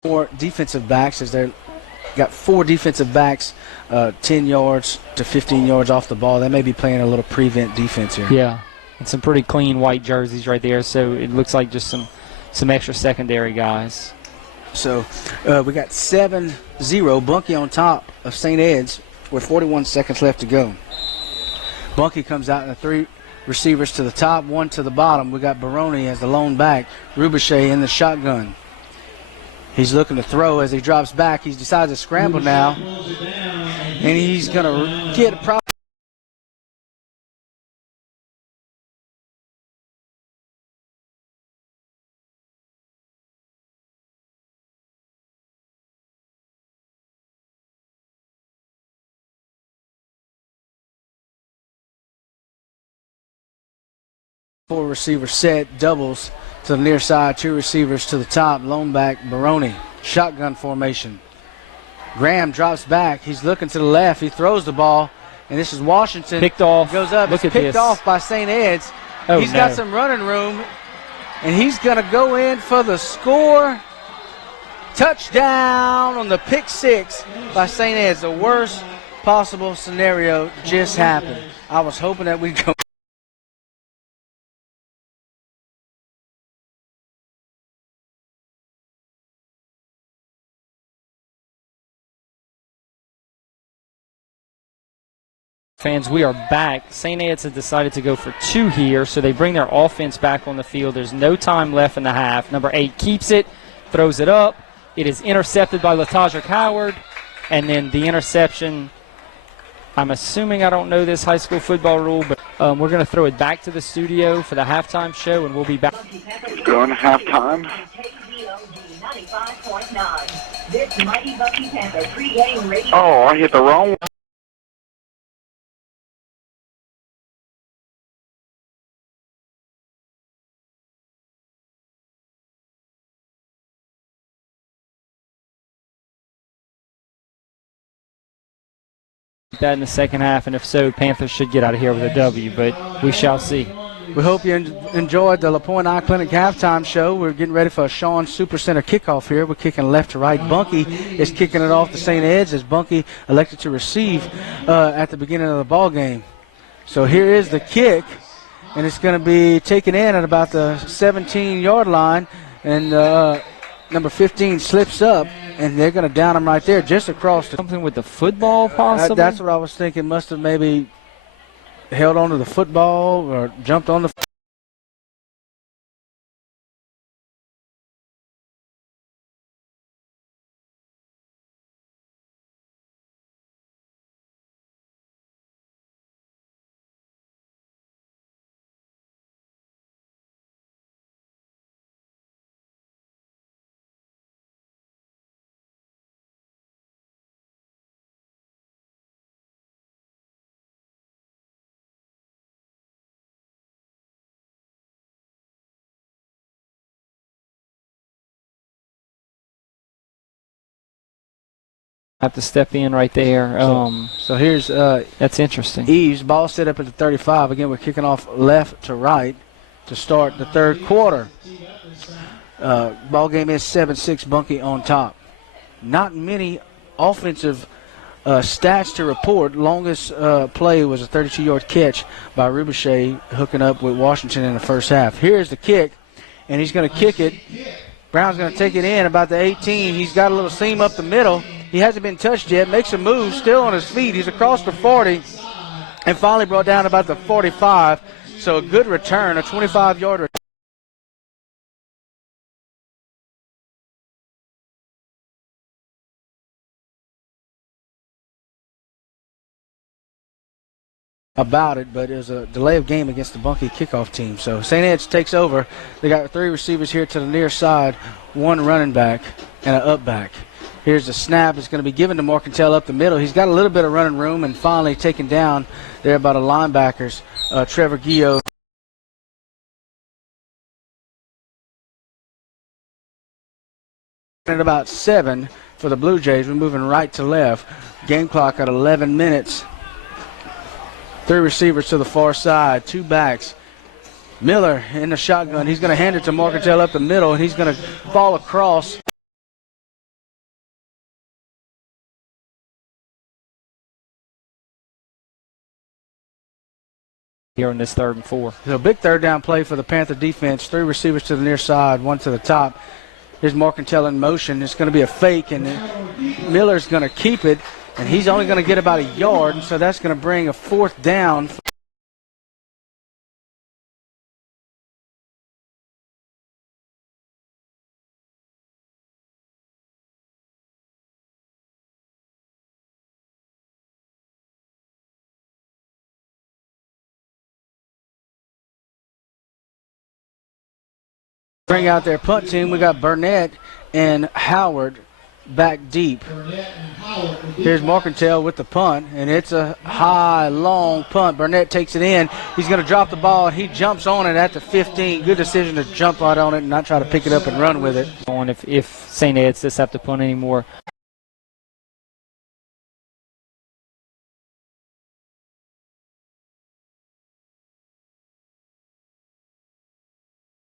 Four defensive backs as they're got 4 defensive backs 10 yards to 15 yards off the ball. They may be playing a little prevent defense here. Yeah, and some pretty clean white jerseys right there, so it looks like just some extra secondary guys. So we got 7-0, Bunkie on top of St. Ed's with 41 seconds left to go. Bunkie comes out in the 3 receivers to the top, 1 to the bottom. We got Baroni as the lone back, Rubichet in the shotgun. He's looking to throw as he drops back. He decides to scramble now, and he's going to get probably. 4 receiver set, doubles to the near side, 2 receivers to the top, lone back Baroni. Shotgun formation. Graham drops back. He's looking to the left. He throws the ball, and this is Washington. Picked off. Goes up. Look It's at picked this. off by St. Ed's. Oh, He's got no. some running room, and he's going to go in for the score. Touchdown on the pick 6 by St. Ed's. The worst possible scenario just happened. I was hoping that we'd go. Fans, we are back. St. Ed's has decided to go for 2 here, so they bring their offense back on the field. There's no time left in the half. Number 8 keeps it, throws it up. It is intercepted by Latajah Howard, and then the interception, I'm assuming, I don't know this high school football rule, but we're going to throw it back to the studio for the halftime show, and we'll be back. Going to halftime. This mighty Bunkie Panther pregame radio. Oh, I hit the wrong one. That in the second half, and if so, Panthers should get out of here with a W, but we shall see. We hope you enjoyed the LaPointe Eye Clinic halftime show. We're getting ready for a Sean Supercenter kickoff here. We're kicking left to right. Bunkie is kicking it off to St. Ed's as Bunkie elected to receive at the beginning of the ball game. So here is the kick, and it's going to be taken in at about the 17-yard line, and number 15 slips up, and they're going to down him right there just across the. Something with the football, possibly? That's what I was thinking. Must have maybe held onto the football or jumped on the. Have to step in right there. So here's That's interesting. Eves, ball set up at the 35. Again, we're kicking off left to right to start the third quarter. Ball game is 7-6, Bunkie on top. Not many offensive stats to report. Longest play was a 32-yard catch by Rubichet hooking up with Washington in the first half. Here's the kick, and he's going to kick it. Brown's going to take it in about the 18. He's got a little seam up the middle. He hasn't been touched yet. Makes a move, still on his feet. He's across the 40 and finally brought down about the 45. So a good return, a 25-yard return. About it, but it was a delay of game against the Bunkie kickoff team. So St. Ed's takes over. They got 3 receivers here to the near side, 1 running back, and an up back. Here's the snap. It's going to be given to Morcantel up the middle. He's got a little bit of running room and finally taken down there by the linebackers, Trevor Gio. At about 7 for the Blue Jays. We're moving right to left. Game clock at 11 minutes. 3 receivers to the far side, 2 backs. Miller in the shotgun. He's going to hand it to Morcantel up the middle, and he's going to fall across. Here in this 3rd and 4. So big third down play for the Panther defense. 3 receivers to the near side, 1 to the top. Here's Morcantel in motion. It's going to be a fake, and Miller's going to keep it, and he's only going to get about a yard, and so that's going to bring a 4th down. Bring out their punt team. We got Burnett and Howard back deep. Here's Morgantail with the punt, and it's a high, long punt. Burnett takes it in. He's going to drop the ball, and he jumps on it at the 15. Good decision to jump right on it and not try to pick it up and run with it. If St. Ed's does have to punt anymore.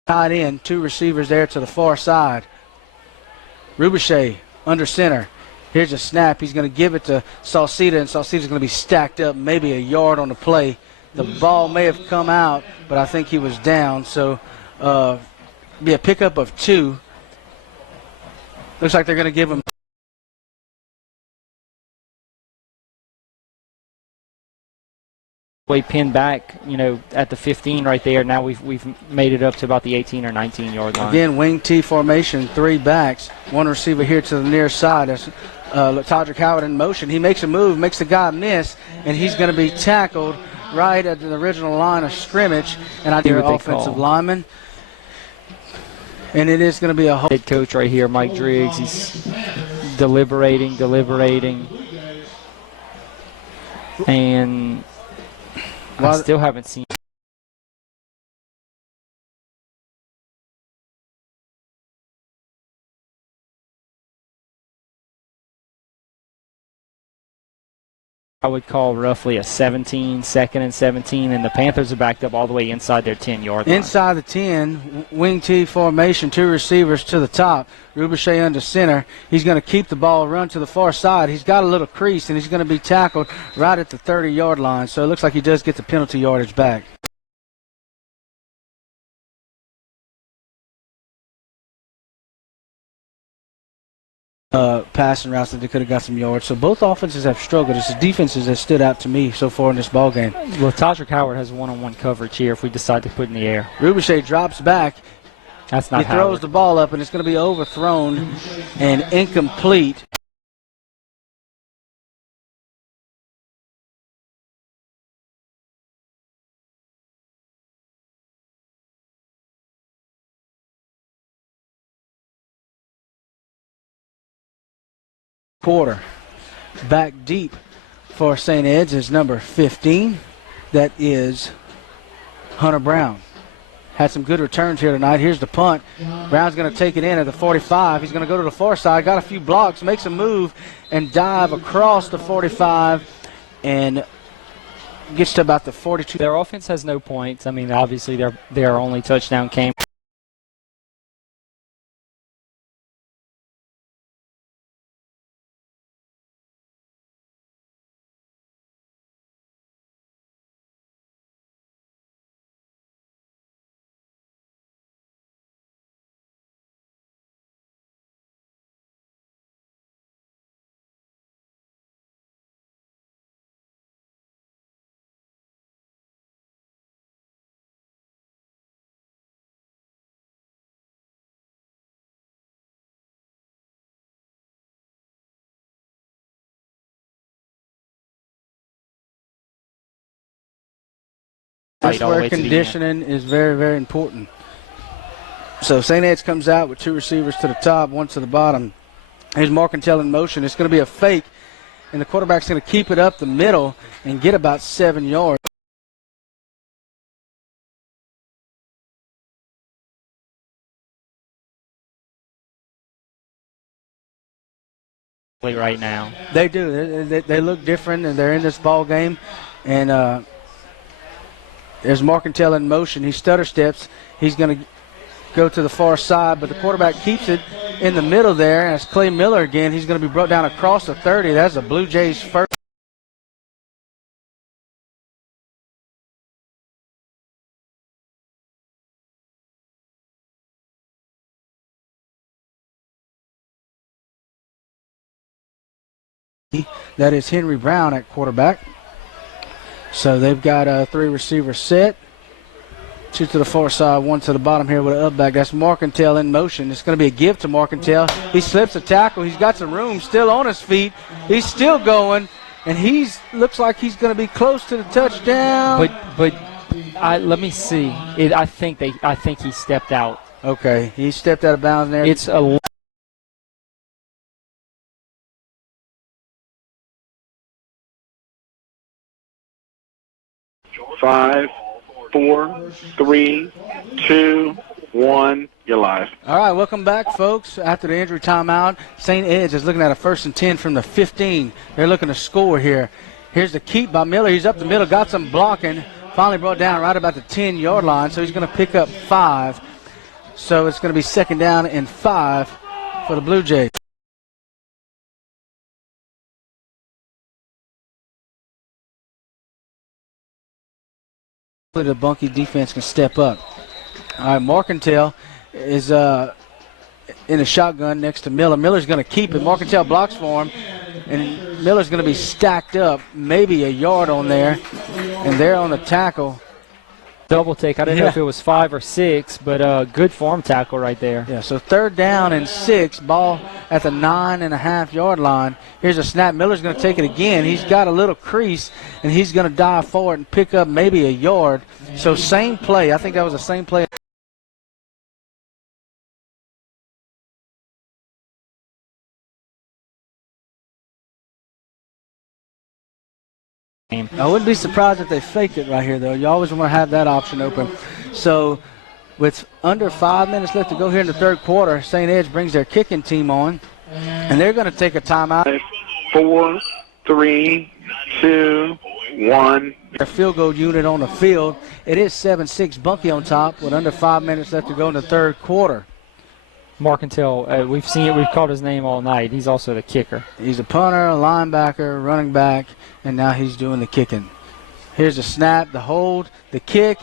Tied in, two receivers there to the far side. Rubichet under center. Here's a snap. He's going to give it to Sauceda, and Sauceda's going to be stacked up maybe a yard on the play. The ball may have come out, but I think he was down. So be a pickup of 2. Looks like they're going to give him way pinned back, at the 15 right there. Now we've made it up to about the 18 or 19 yard line. Again, wing T formation, 3 backs. One receiver here to the near side. That's Todrick Howard in motion. He makes a move, makes the guy miss, and he's going to be tackled right at the original line of scrimmage. And I do offensive lineman. And it is going to be a head coach right here, Mike Driggs. He's deliberating. And I still haven't seen. I would call roughly a 17, second and 17, and the Panthers are backed up all the way inside their 10-yard line. Inside the 10, wing T formation, 2 receivers to the top. Rubichet under center. He's going to keep the ball, run to the far side. He's got a little crease, and he's going to be tackled right at the 30-yard line. So it looks like he does get the penalty yardage back. Passing routes that they could have got some yards. So both offenses have struggled. It's the defenses that stood out to me so far in this ball game. Well, Todrick Howard has one-on-one coverage here if we decide to put in the air. Rubichet drops back. That's not He throws Howard. the ball up, and it's going to be overthrown and incomplete. Quarter back deep for St. Ed's is number 15. That is Hunter Brown. Had some good returns here tonight. Here's the punt. Brown's going to take it in at the 45. He's going to go to the far side. Got a few blocks, makes a move, and dive across the 45 and gets to about the 42. Their offense has no points. I mean, obviously their only touchdown came That's all the where way to the end. conditioning is very, very important. So St. Ed's comes out with 2 receivers to the top, 1 to the bottom. Here's Morgantail in motion. It's going to be a fake, and the quarterback's going to keep it up the middle and get about 7 yards. right now. They do. They look different, and they're in this ball game. And there's Morgantail in motion. He stutter steps. He's going to go to the far side, but the quarterback keeps it in the middle there. And it's Clay Miller again. He's going to be brought down across the 30. That's the Blue Jays' first. That is Henry Brown at quarterback. So they've got 3 receivers set. 2 to the far side, 1 to the bottom here with an up back. That's Morgantail in motion. It's going to be a give to Morgantail. He slips a tackle. He's got some room, still on his feet. He's still going, and looks like he's going to be close to the touchdown. But let me see. I think he stepped out. Okay, he stepped out of bounds there. It's a 5, 4, 3, 2, 1. You're live. All right, welcome back, folks. After the injury timeout, St. Ed's is looking at a 1st and 10 from the 15. They're looking to score here. Here's the keep by Miller. He's up the middle, got some blocking. Finally brought down right about the 10-yard line, so he's going to pick up 5. So it's going to be 2nd down and 5 for the Blue Jays. The Bunkie defense can step up. All right, Marcantel is in a shotgun next to Miller. Miller's going to keep it. Marcantel blocks for him, and Miller's going to be stacked up, maybe a yard on there, and they're on the tackle. Double take. I didn't know if it was 5 or 6, but good form tackle right there. Yeah, so 3rd down and 6, ball at the 9.5-yard line. Here's a snap. Miller's going to take it again. He's got a little crease, and he's going to dive forward and pick up maybe a yard. So same play. I think that was the same play. I wouldn't be surprised if they faked it right here, though. You always want to have that option open. So with under 5 minutes left to go here in the 3rd quarter, St. Ed's brings their kicking team on, and they're going to take a timeout. 5, 4, 3, 2, 1. Their field goal unit on the field. It is 7-6 Bunkie on top with under 5 minutes left to go in the 3rd quarter. Marcantel, we've seen it. We've called his name all night. He's also the kicker. He's a punter, a linebacker, running back, and now he's doing the kicking. Here's the snap, the hold, the kick,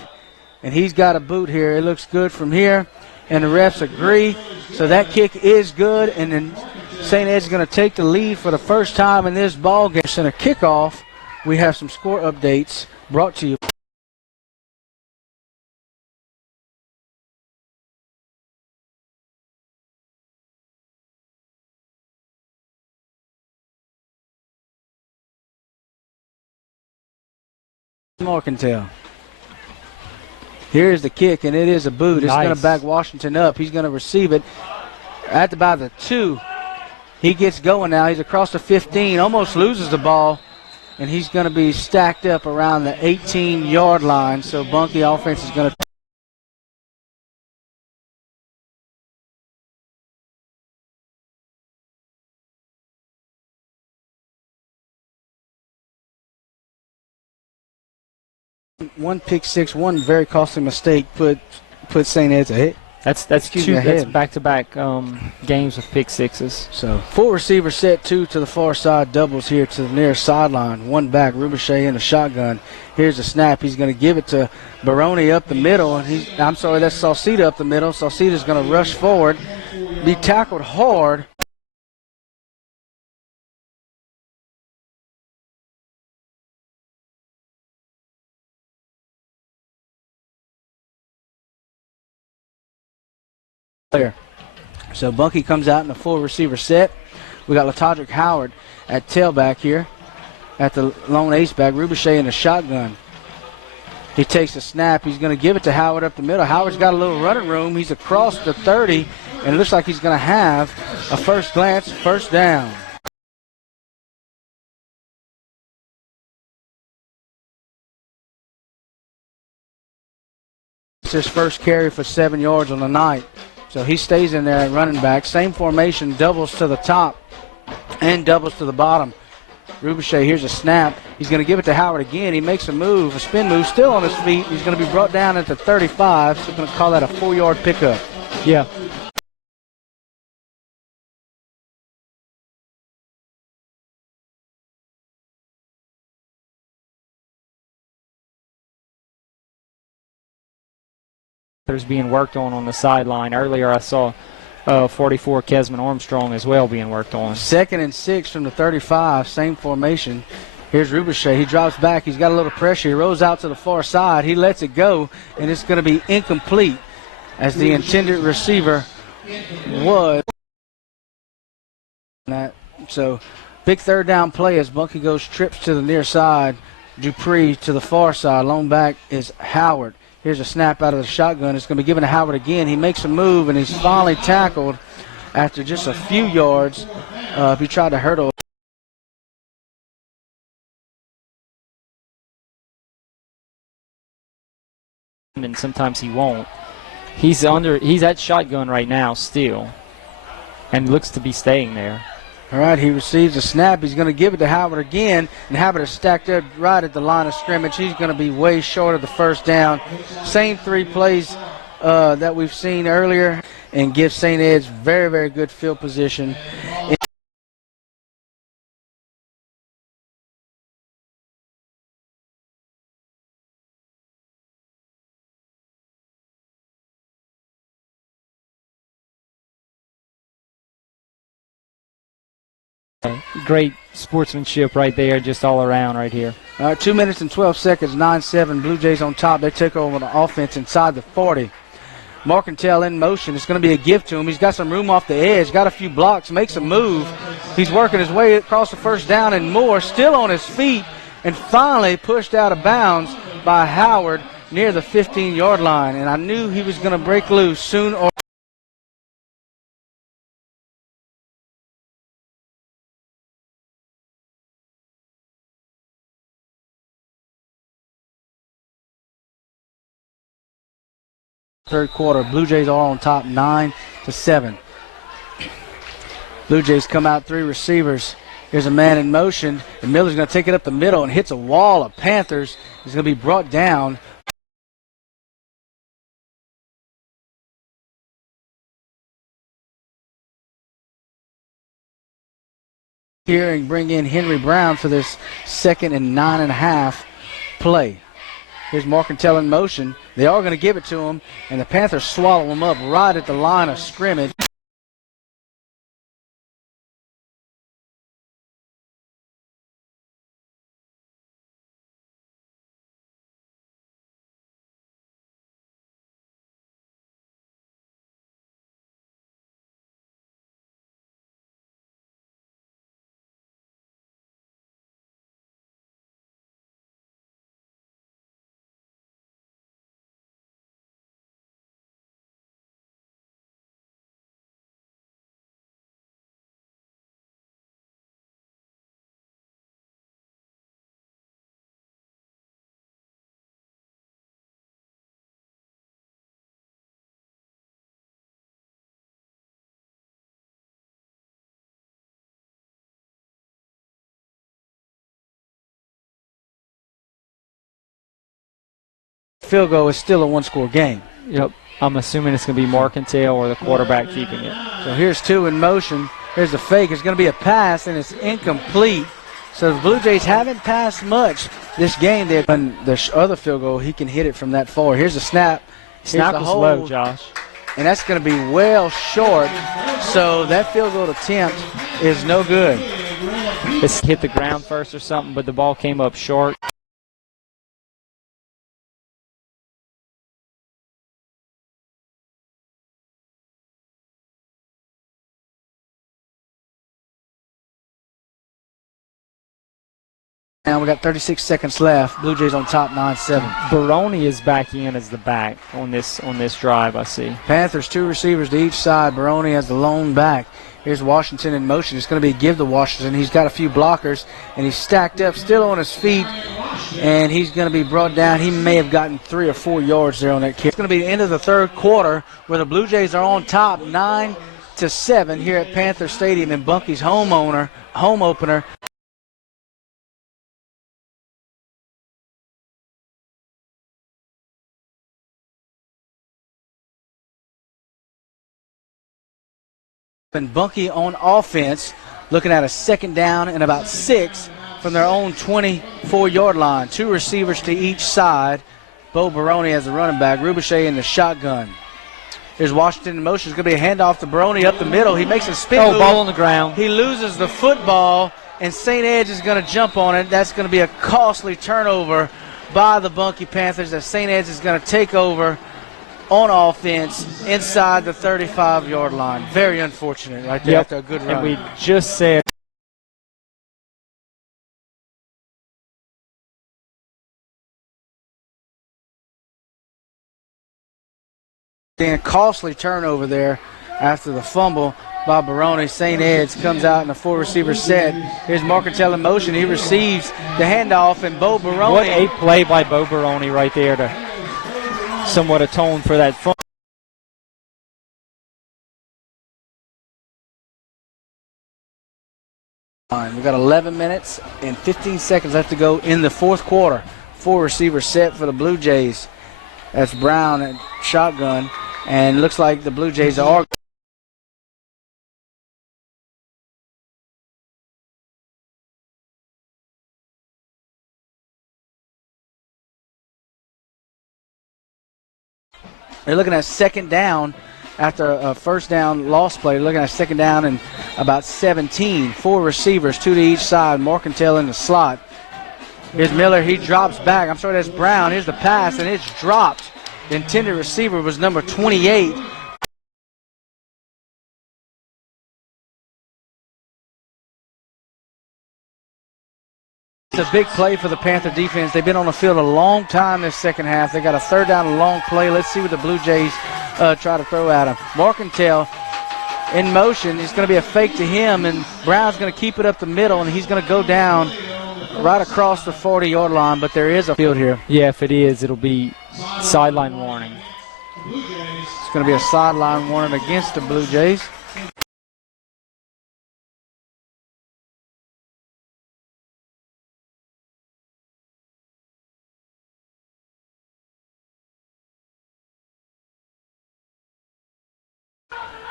and he's got a boot here. It looks good from here, and the refs agree. So that kick is good, and then St. Ed's going to take the lead for the first time in this ball game. Center kickoff. We have some score updates brought to you. Marcantel. Here's the kick, and it is a boot. It's going to back Washington up. He's going to receive it at about the 2. He gets going now. He's across the 15, almost loses the ball, and he's going to be stacked up around the 18-yard line. So Bunkie offense is going to one pick six, one very costly mistake put St. Ed's ahead. That's back-to-back games with pick sixes. So full receiver set, 2 to the far side, doubles here to the near sideline. 1 back, Rubichet in a shotgun. Here's the snap. He's going to give it to Baroni up the middle, and that's Sauceda up the middle. Sauceda's going to rush forward, be tackled hard. So Bunkie comes out in the full receiver set. We got Latodrick Howard at tailback here at the lone ace back. Rubichet in a shotgun. He takes a snap. He's going to give it to Howard up the middle. Howard's got a little running room. He's across the 30, and it looks like he's going to have a first glance, first down. It's his first carry for 7 yards on the night. So he stays in there at running back. Same formation, doubles to the top and doubles to the bottom. Rubichet, here's a snap. He's going to give it to Howard again. He makes a move, a spin move, still on his feet. He's going to be brought down at the 35, so we're going to call that a 4-yard pickup. Yeah. There's being worked on the sideline. Earlier I saw 44 Kesman Armstrong as well being worked on. 2nd and 6 from the 35, same formation. Here's Rubichet. He drops back. He's got a little pressure. He rolls out to the far side. He lets it go, and it's going to be incomplete as the intended receiver was. So big 3rd down play as Bunkie goes trips to the near side. Dupree to the far side. Lone back is Howard. Here's a snap out of the shotgun. It's going to be given to Howard again. He makes a move, and he's finally tackled after just a few yards. He tried to hurdle. and sometimes he won't. He's at shotgun right now still, and looks to be staying there. All right, he receives a snap. He's going to give it to Howard again, and Howard is stacked up right at the line of scrimmage. He's going to be way short of the first down. Same three plays that we've seen earlier, and gives St. Ed's very, very good field position. Great sportsmanship right there, just all around right here. 2 minutes and 12 seconds, 9-7. Blue Jays on top. They took over the offense inside the 40. Marcantel in motion. It's going to be a gift to him. He's got some room off the edge, got a few blocks, makes a move. He's working his way across the first down, and Moore still on his feet and finally pushed out of bounds by Howard near the 15-yard line. And I knew he was going to break loose soon or third quarter. Blue Jays are on top 9-7. Blue Jays come out three receivers. Here's a man in motion, and Miller's going to take it up the middle and hits a wall of Panthers. He's going to be brought down. Here and bring in Henry Brown for this 2nd and 9.5 play. Here's Marcantel in motion. They are going to give it to him, and the Panthers swallow him up right at the line of scrimmage. Field goal is still a one-score game. Yep. I'm assuming it's going to be Marcantel or the quarterback keeping it. So here's two in motion. Here's the fake. It's going to be a pass, and it's incomplete. So the Blue Jays haven't passed much this game. On the other field goal, he can hit it from that far. Here's a snap. Snap was low, Josh. And that's going to be well short. So that field goal attempt is no good. It's hit the ground first or something, but the ball came up short. Now we got 36 seconds left. Blue Jays on top 9-7. Baroni is back in as the back on this drive, I see. Panthers, two receivers to each side. Baroni has the lone back. Here's Washington in motion. It's going to be a give to Washington. He's got a few blockers, and he's stacked up, still on his feet, and he's going to be brought down. He may have gotten 3 or 4 yards there on that kick. It's going to be the end of the third quarter where the Blue Jays are on top 9-7 here at Panther Stadium in Bunkie's home opener. And Bunkie on offense, looking at a 2nd down and about 6 from their own 24-yard line. Two receivers to each side. Bo Baroni as the running back, Rubichet in the shotgun. Here's Washington in motion. It's going to be a handoff to Baroni up the middle. He makes a spin move. Ball on the ground. He loses the football, and St. Ed's is going to jump on it. That's going to be a costly turnover by the Bunkie Panthers as St. Ed's is going to take over on offense inside the 35-yard line. Very unfortunate right there after a good run. And we just said a costly turnover there after the fumble by Baroni. St. Ed's comes out in a 4-receiver set. Here's Marcantel in motion. He receives the handoff, and Bo Baroni. What a play by Bo Baroni right there to somewhat atone for that front. We've got 11 minutes and 15 seconds left to go in the fourth quarter. 4 receivers set for the Blue Jays. That's Brown at shotgun, and looks like the Blue Jays are. They're looking at second down after a first down loss play. They're looking at second down and about 17. 4 receivers, 2 to each side. Morgantail in the slot. Here's Miller. He drops back. I'm sorry, that's Brown. Here's the pass, and it's dropped. The intended receiver was number 28. It's a big play for the Panther defense. They've been on the field a long time this second half. They got a third down and long play. Let's see what the Blue Jays try to throw at him. Morgantail in motion. It's going to be a fake to him, and Brown's going to keep it up the middle, and he's going to go down right across the 40-yard line, but there is a field here. Yeah, if it is, it'll be sideline warning. It's going to be a sideline warning against the Blue Jays.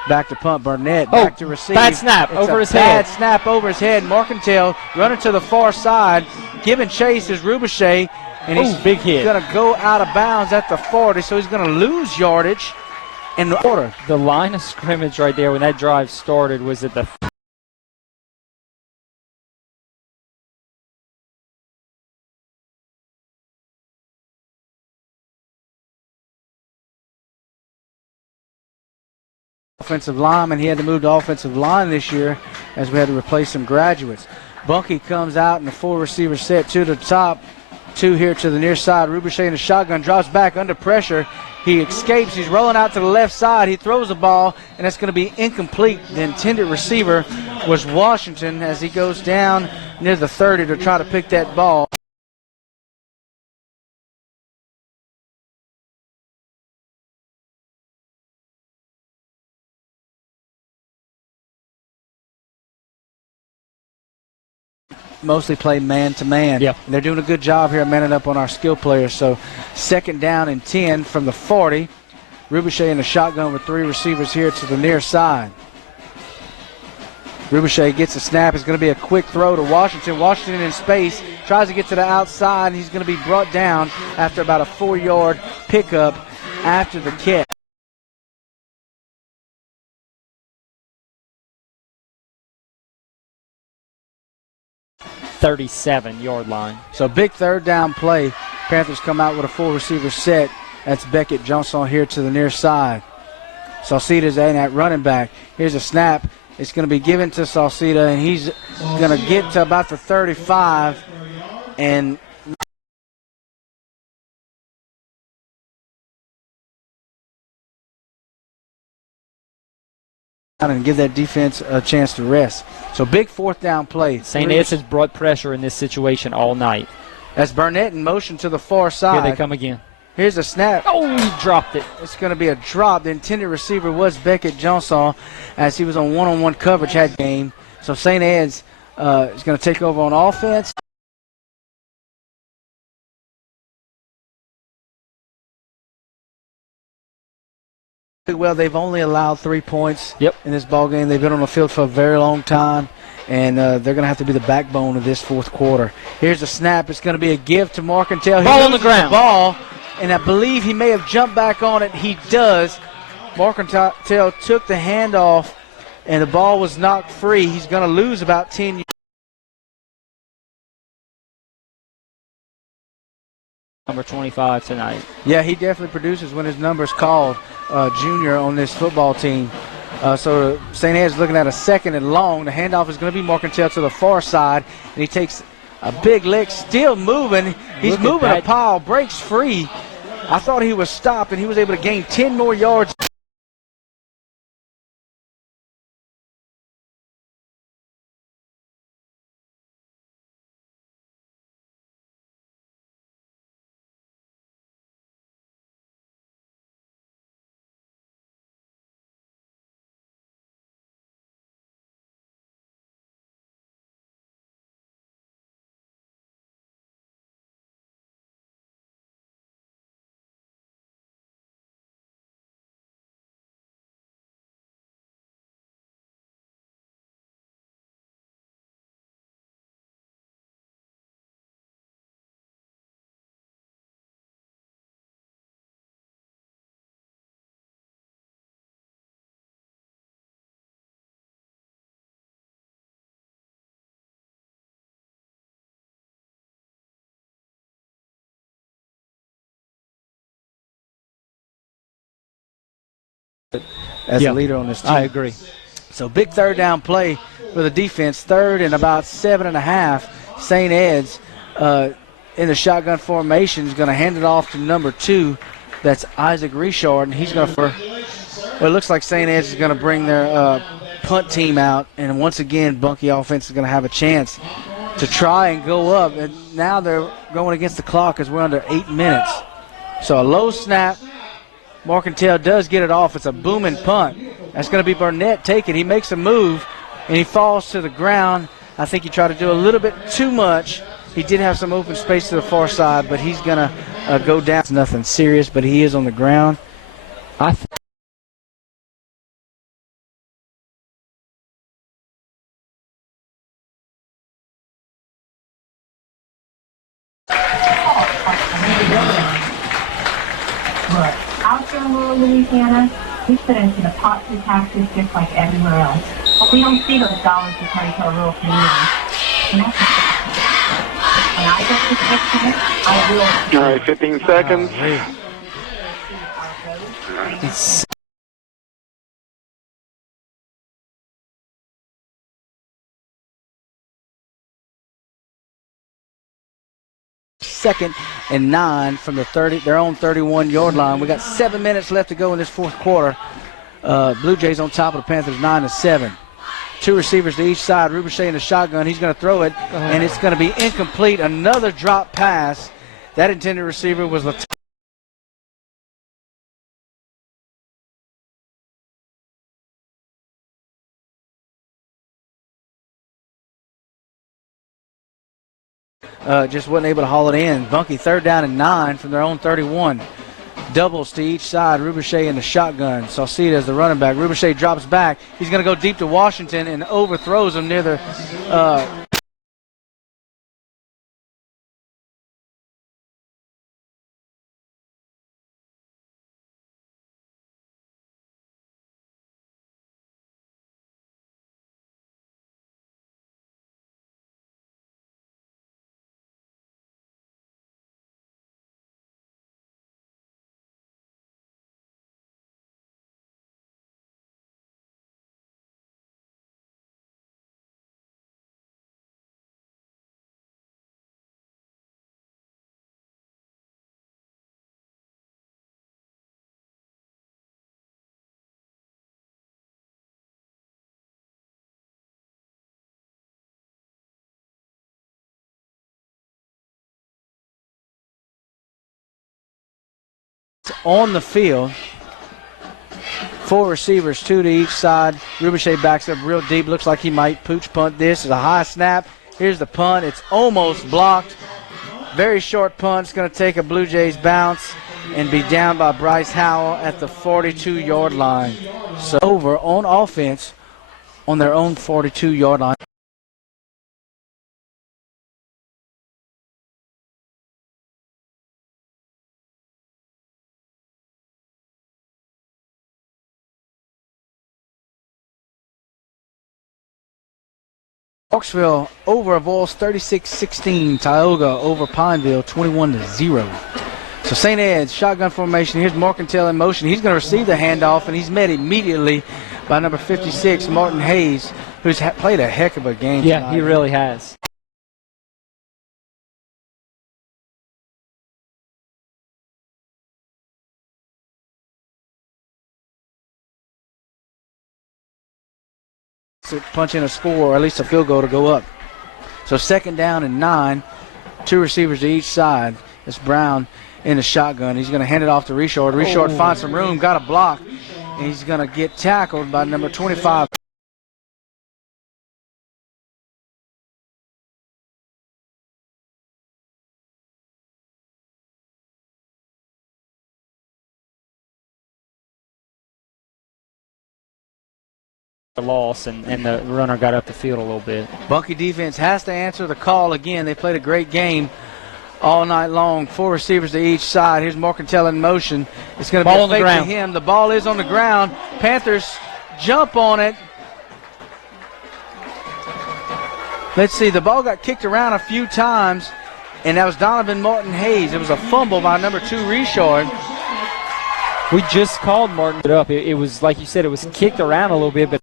Back to punt, Burnett. Back to receive. Bad snap It's over a his head. Bad snap over his head. Morgantail running to the far side. Giving chase is Rubichet. And he's big hit. going to go out of bounds at the 40, so he's going to lose yardage in the order. The line of scrimmage right there when that drive started was at the offensive lineman. He had to move to offensive line this year as we had to replace some graduates. Bunkie comes out in the 4 receiver set, 2 to the top, 2 here to the near side. Rubichet in the shotgun, drops back under pressure. He escapes. He's rolling out to the left side. He throws the ball, and it's going to be incomplete. The intended receiver was Washington as he goes down near the 30 to try to pick that ball. Mostly play man-to-man. Yep. And they're doing a good job here manning up on our skill players. So second down and 10 from the 40. Rubichet in the shotgun with 3 receivers here to the near side. Rubichet gets a snap. It's going to be a quick throw to Washington. Washington in space. Tries to get to the outside. He's going to be brought down after about a 4-yard pickup after the catch. .37-yard line. So big third down play. Panthers come out with a 4 receiver set. That's Beckett Johnson here to the near side. Sauceda's in at running back. Here's a snap. It's going to be given to Sauceda, and he's going to get to about the 35 and give that defense a chance to rest. So big fourth down play. St. Ed's has brought pressure in this situation all night. That's Burnett in motion to the far side. Here they come again. Here's a snap. Oh, he dropped it. It's going to be a drop. The intended receiver was Beckett Johnson as he was on one-on-one coverage that game. So St. Ed's is going to take over on offense. Well, they've only allowed 3 points in this ball game. They've been on the field for a very long time, and they're going to have to be the backbone of this fourth quarter. Here's a snap. It's going to be a give to Morgantail. Ball on the ground. Ball, and I believe he may have jumped back on it. He does. Morgantail took the handoff, and the ball was knocked free. He's going to lose about 10 yards. Number 25 tonight. Yeah, he definitely produces when his number's called, junior on this football team. So St. Ed's looking at a second and long. The handoff is going to be Morgantail to the far side, and he takes a big lick, still moving. He's moving a pile, breaks free. I thought he was stopped, and he was able to gain 10 more yards. as the leader on this team. I agree. So big third down play for the defense. Third and about 7.5. St. Ed's in the shotgun formation is going to hand it off to number 2. That's Isaac Richard, and he's going to well, it looks like St. Ed's is going to bring their punt team out, and once again, Bunkie offense is going to have a chance to try and go up. And now they're going against the clock as we're under 8 minutes. So a low snap. Morgantown does get it off. It's a booming punt. That's going to be Burnett take it. He makes a move, and he falls to the ground. I think he tried to do a little bit too much. He did have some open space to the far side, but he's going to go down. It's nothing serious, but he is on the ground. I think Look, out here in rural Louisiana, we put into the pot through taxes just like everywhere else. But we don't see those dollars returning to our rural communities. And that's when I get to 6 minutes, I will. All right, 15 seconds. it's Second and 9 from the 30, their own 31-yard line. We got 7 minutes left to go in this fourth quarter. Blue Jays on top of the Panthers 9-7. 2 receivers to each side. Rubichet in the shotgun. He's going to throw it, and it's going to be incomplete. Another drop pass. That intended receiver was Latif. Just wasn't able to haul it in. Bunkie third down and 9 from their own 31. Doubles to each side. Rubichet in the shotgun. Sauceda as the running back. Rubichet drops back. He's going to go deep to Washington and overthrows him near the on the field. 4 receivers, 2 to each side. Rubichet backs up real deep. Looks like he might pooch punt this. It's a high snap. Here's the punt. It's almost blocked. Very short punt. It's going to take a Blue Jays bounce and be down by Bryce Howell at the 42-yard line. So over on offense on their own 42-yard line. Clarksville over Avoyelles 36-16. Tioga over Pineville 21-0. So St. Ed's shotgun formation. Here's Morgantown in motion. He's going to receive the handoff, and he's met immediately by number 56, Martin Hayes, who's played a heck of a game yeah, tonight. he really has. To punch in a score, or at least a field goal to go up. So second down and 9, 2 receivers to each side. It's Brown in the shotgun. He's going to hand it off to Richard. Richard finds some room, got a block, and he's going to get tackled by number 25. The loss, and the runner got up the field a little bit. Bunkie defense has to answer the call again. They played a great game all night long. 4 receivers to each side. Here's Morgantown in motion. It's going to be a fake to him. The ball is on the ground. Panthers jump on it. Let's see. The ball got kicked around a few times, and that was Donovan Martin Hayes. It was a fumble by number 2, Richard. We just called Martin it up. It was, like you said, it was kicked around a little bit, but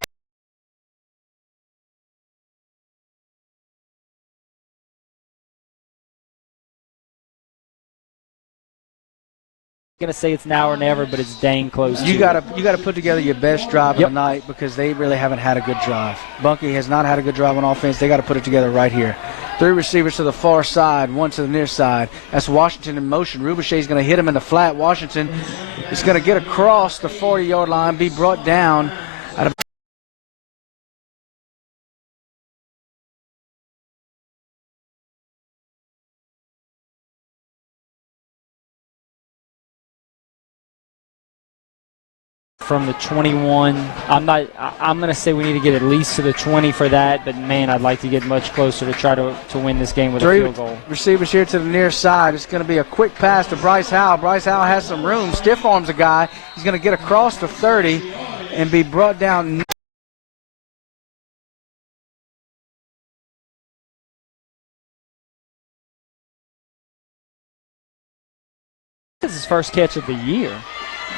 going to say it's now or never, but it's dang close. You gotta put together your best drive of the night because they really haven't had a good drive. Bunkie has not had a good drive on offense. They got to put it together right here. 3 receivers to the far side, 1 to the near side. That's Washington in motion. Rubichet's going to hit him in the flat. Washington is going to get across the 40-yard line, be brought down at a from the 21. I'm going to say we need to get at least to the 20 for that, but man, I'd like to get much closer to try to win this game with a field goal. Receivers here to the near side. It's going to be a quick pass to Bryce Howell. Bryce Howell has some room, stiff arms a guy. He's going to get across the 30 and be brought down. This is his first catch of the year.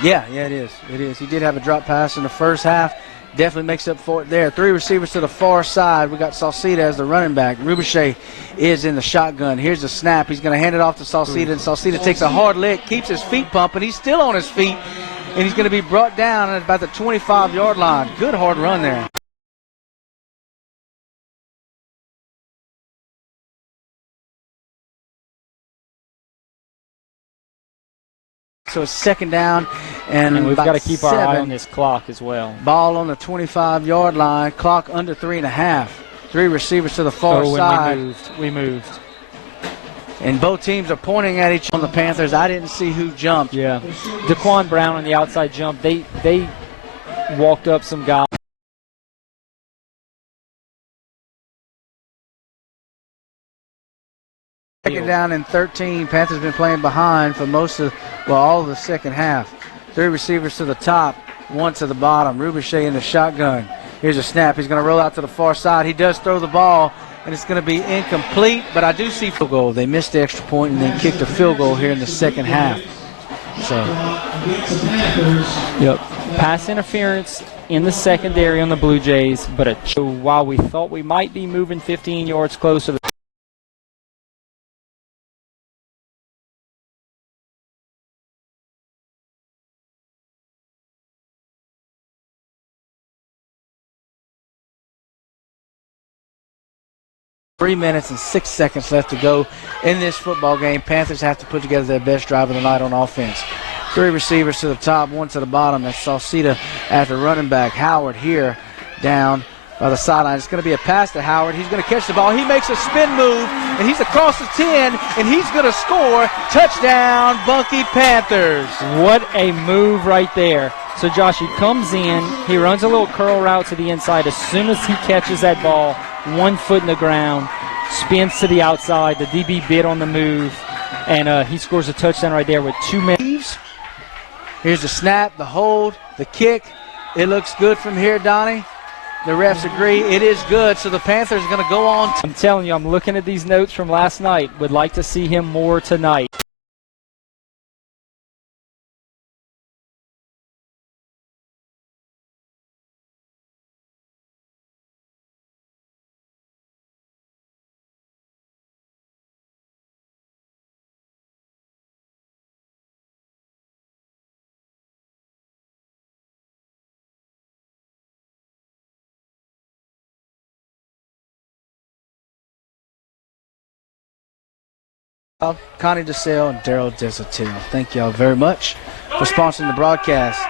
Yeah, it is. It is. He did have a drop pass in the first half. Definitely makes up for it there. 3 receivers to the far side. We got Salcida as the running back. Rubichet is in the shotgun. Here's the snap. He's going to hand it off to Salcida, and Salcida takes a hard lick, keeps his feet pumping. He's still on his feet, and he's going to be brought down at about the 25-yard line. Good hard run there. So it's second down, and we've got to keep our eye 7. on this clock as well. Ball on the 25-yard line. Clock under 3.5. 3 receivers to the far side. We moved. And both teams are pointing at each other on the Panthers. I didn't see who jumped. Yeah. Daquan Brown on the outside jump. They walked up some guys. Second down and 13. Panthers been playing behind for all of the second half. 3 receivers to the top, 1 to the bottom. Rubichet in the shotgun. Here's a snap. He's going to roll out to the far side. He does throw the ball, and it's going to be incomplete, but I do see field goal. They missed the extra point and then kicked a field goal here in the second half. So, yep. Pass interference in the secondary on the Blue Jays, but while we thought we might be moving 15 yards closer, Three minutes and 6 seconds left to go in this football game. Panthers have to put together their best drive of the night on offense. 3 receivers to the top, 1 to the bottom. That's Salcida at the running back. Howard here down by the sideline. It's going to be a pass to Howard. He's going to catch the ball. He makes a spin move, and he's across the 10, and he's going to score. Touchdown, Bunkie Panthers. What a move right there. So, Josh, he comes in. He runs a little curl route to the inside. As soon as he catches that ball, 1 foot in the ground, spins to the outside. The DB bid on the move, and he scores a touchdown right there with 2 minutes. Here's the snap, the hold, the kick. It looks good from here, Donnie. The refs agree it is good, so the Panthers are going to go on. I'm telling you, I'm looking at these notes from last night. Would like to see him more tonight. Connie DeSale and Daryl Desatil. Thank y'all very much for sponsoring the broadcast.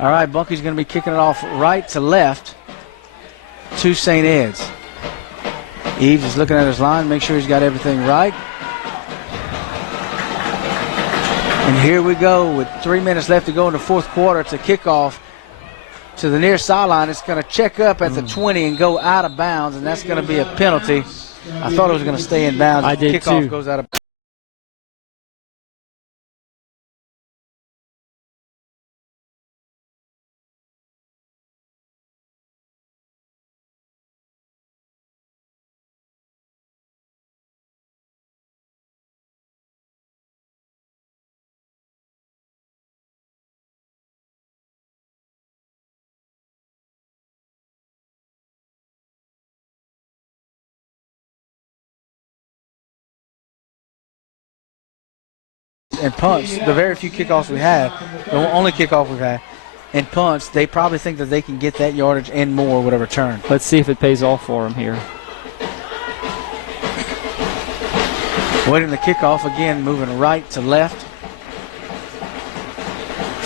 All right, Bunkie's going to be kicking it off right to left to St. Ed's. Eves is looking at his line, make sure he's got everything right. And here we go with 3 minutes left to go in the fourth quarter. It's a kickoff to the near sideline. It's going to check up at the 20 and go out of bounds, and that's going to be a penalty. I thought it was going to stay in bounds. I did kickoff too. Goes out of and punts, the very few kickoffs we had, the only kickoff we've had, and punts, they probably think that they can get that yardage and more with a return. Let's see if it pays off for them here. Waiting the kickoff again, moving right to left.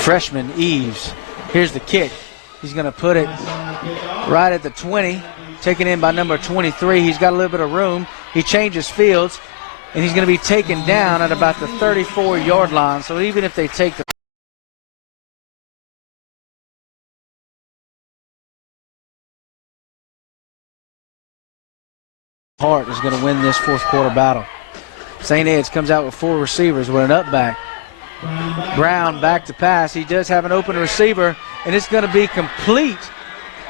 Freshman Eves. Here's the kick. He's going to put it right at the 20. Taken in by number 23. He's got a little bit of room. He changes fields, and he's going to be taken down at about the 34-yard line. So even if they take the Hart is going to win this fourth quarter battle. St. Ed's comes out with 4 receivers with an up back. Brown back to pass. He does have an open receiver, and it's going to be complete.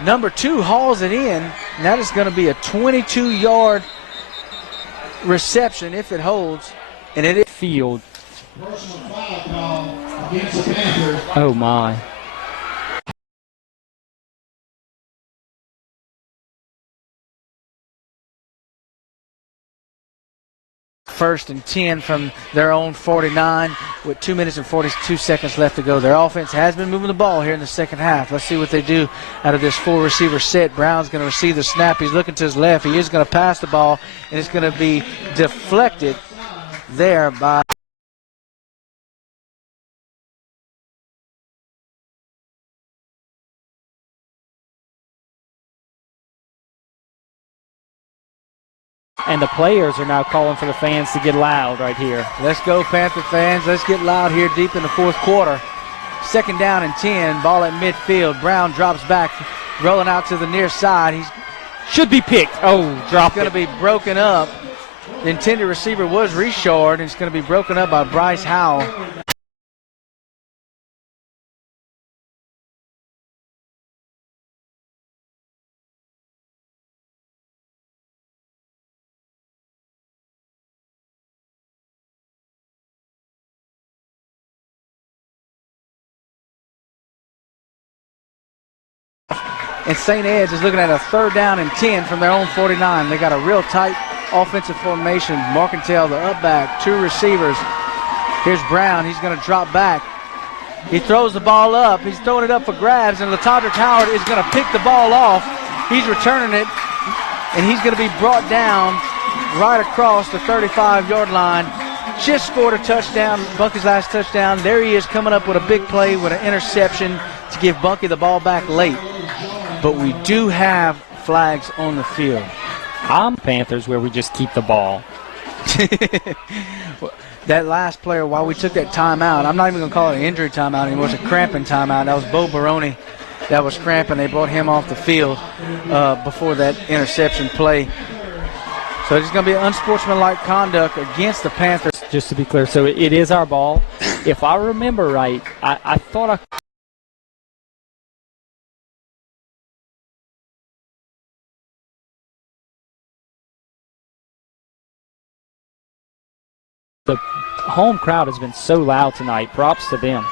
Number 2 hauls it in, and that is going to be a 22-yard reception if it holds. And it is Field. Personal foul call against the Panthers. Oh, my. first and 10 from their own 49 with 2 minutes and 42 seconds left to go. Their offense has been moving the ball here in the second half. Let's see what they do out of this 4-receiver set. Brown's going to receive the snap. He's looking to his left. He is going to pass the ball, and it's going to be deflected there by and the players are now calling for the fans to get loud right here. Let's go, Panther fans. Let's get loud here deep in the fourth quarter. Second down and 10. Ball at midfield. Brown drops back, rolling out to the near side. He's Should be picked. Oh, dropped going to be broken up. The intended receiver was Richard, and it's going to be broken up by Bryce Howell. And St. Ed's is looking at a third down and 10 from their own 49. They got a real tight offensive formation. Markentale, the up back, 2 receivers. Here's Brown. He's going to drop back. He throws the ball up. He's throwing it up for grabs, and Latodrick Howard is going to pick the ball off. He's returning it, and he's going to be brought down right across the 35-yard line. Just scored a touchdown, Bunkie's last touchdown. There he is coming up with a big play with an interception to give Bunkie the ball back late. But we do have flags on the field. I'm Panthers where we just keep the ball. That last player, while we took that timeout, I'm not even going to call it an injury timeout anymore. It's a cramping timeout. That was Bo Baroni that was cramping. They brought him off the field before that interception play. So it's going to be unsportsmanlike conduct against the Panthers. Just to be clear, so it is our ball. If I remember right, I thought I... The home crowd has been so loud tonight. Props to them.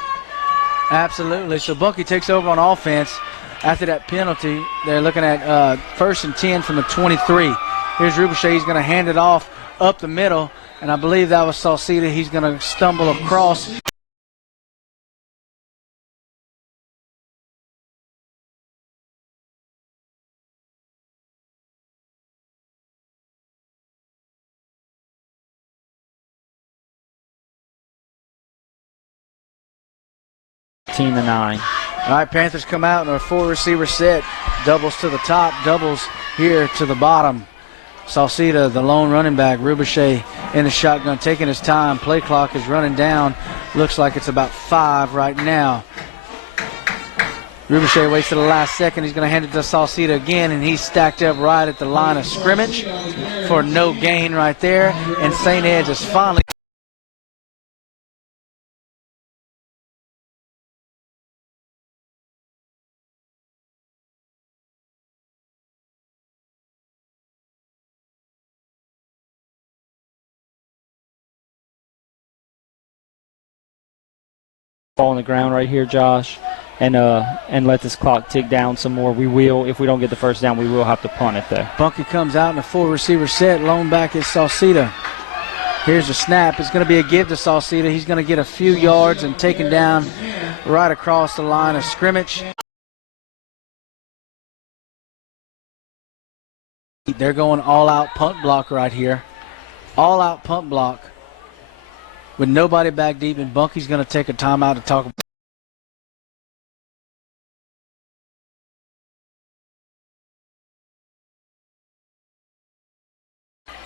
Absolutely. So Bunkie takes over on offense after that penalty. They're looking at first and 10 from the 23. Here's Rubichet. He's going to hand it off up the middle, and I believe that was Salcida. He's going to stumble across. Team to 9. All right, Panthers come out in a 4-receiver set. Doubles to the top, doubles here to the bottom. Salcida, the lone running back, Rubichet in the shotgun, taking his time. Play clock is running down. Looks like it's about 5 right now. Rubichet waits to the last second. He's going to hand it to Salcida again, and he's stacked up right at the line of scrimmage for no gain right there. And St. Ed's is finally... Ball on the ground right here, Josh, and let this clock tick down some more. We will, if we don't get the first down, we will have to punt it there. Bunkie comes out in a 4-receiver set. Lone back is Salcida. Here's a snap. It's going to be a give to Sauceda. He's going to get a few yards and taken down right across the line of scrimmage. They're going all-out punt block right here. All-out punt block with nobody back deep, and Bunkie's going to take a timeout to talk about.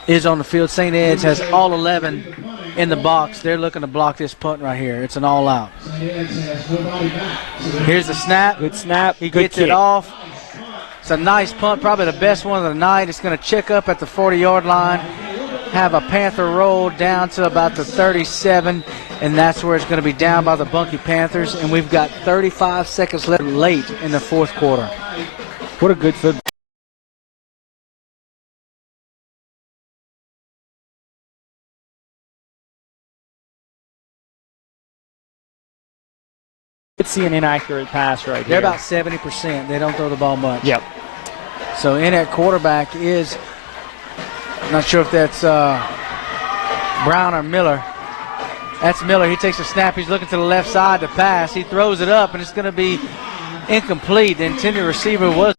Is on the field. St. Ed's has all 11 in the box. They're looking to block this punt right here. It's an all-out. Here's the snap. Good snap. He Good gets kick. it off. It's a nice punt, probably the best one of the night. It's going to check up at the 40-yard line, have a Panther roll down to about the 37, and that's where it's going to be down by the Bunkie Panthers. And we've got 35 seconds left late in the fourth quarter. What a good football. Could see an inaccurate pass right They're here. about 70%. They don't throw the ball much. Yep. So in at quarterback is, I'm not sure if that's Brown or Miller. That's Miller. He takes a snap. He's looking to the left side to pass. He throws it up, and it's going to be incomplete. The intended receiver was.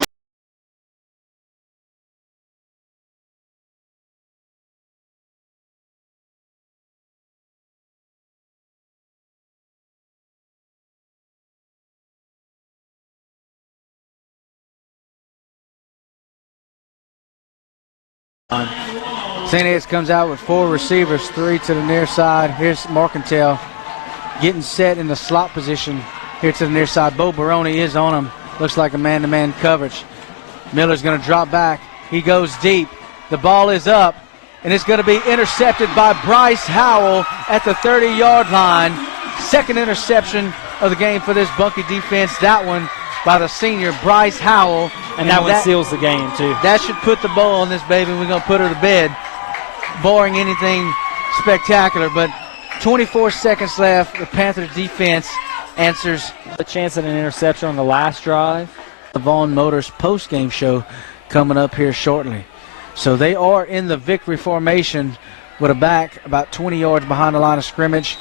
St. Ed's comes out with 4 receivers, 3 to the near side. Here's Marcantel getting set in the slot position here to the near side. Bo Baroni is on him. Looks like a man-to-man coverage. Miller's going to drop back. He goes deep. The ball is up, and it's going to be intercepted by Bryce Howell at the 30-yard line. Second interception of the game for this Bunkie defense. That one by the senior Bryce Howell. And that one seals the game, too. That should put the bow on this baby. We're going to put her to bed. Barring anything spectacular, but 24 seconds left. The Panthers defense answers. A chance at an interception on the last drive. The Vaughn Motors post-game show coming up here shortly. So they are in the victory formation with a back about 20 yards behind the line of scrimmage.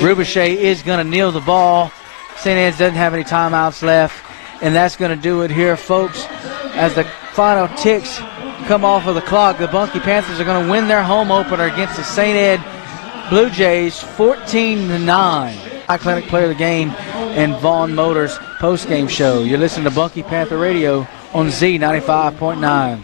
Rubichet is going to kneel the ball. St. Ed's doesn't have any timeouts left, and that's going to do it here, folks. As the final ticks come off of the clock, the Bunkie Panthers are going to win their home opener against the St. Ed Blue Jays 14-9. Clinic Player of the Game and Vaughn Motors post-game show. You're listening to Bunkie Panther Radio on Z95.9.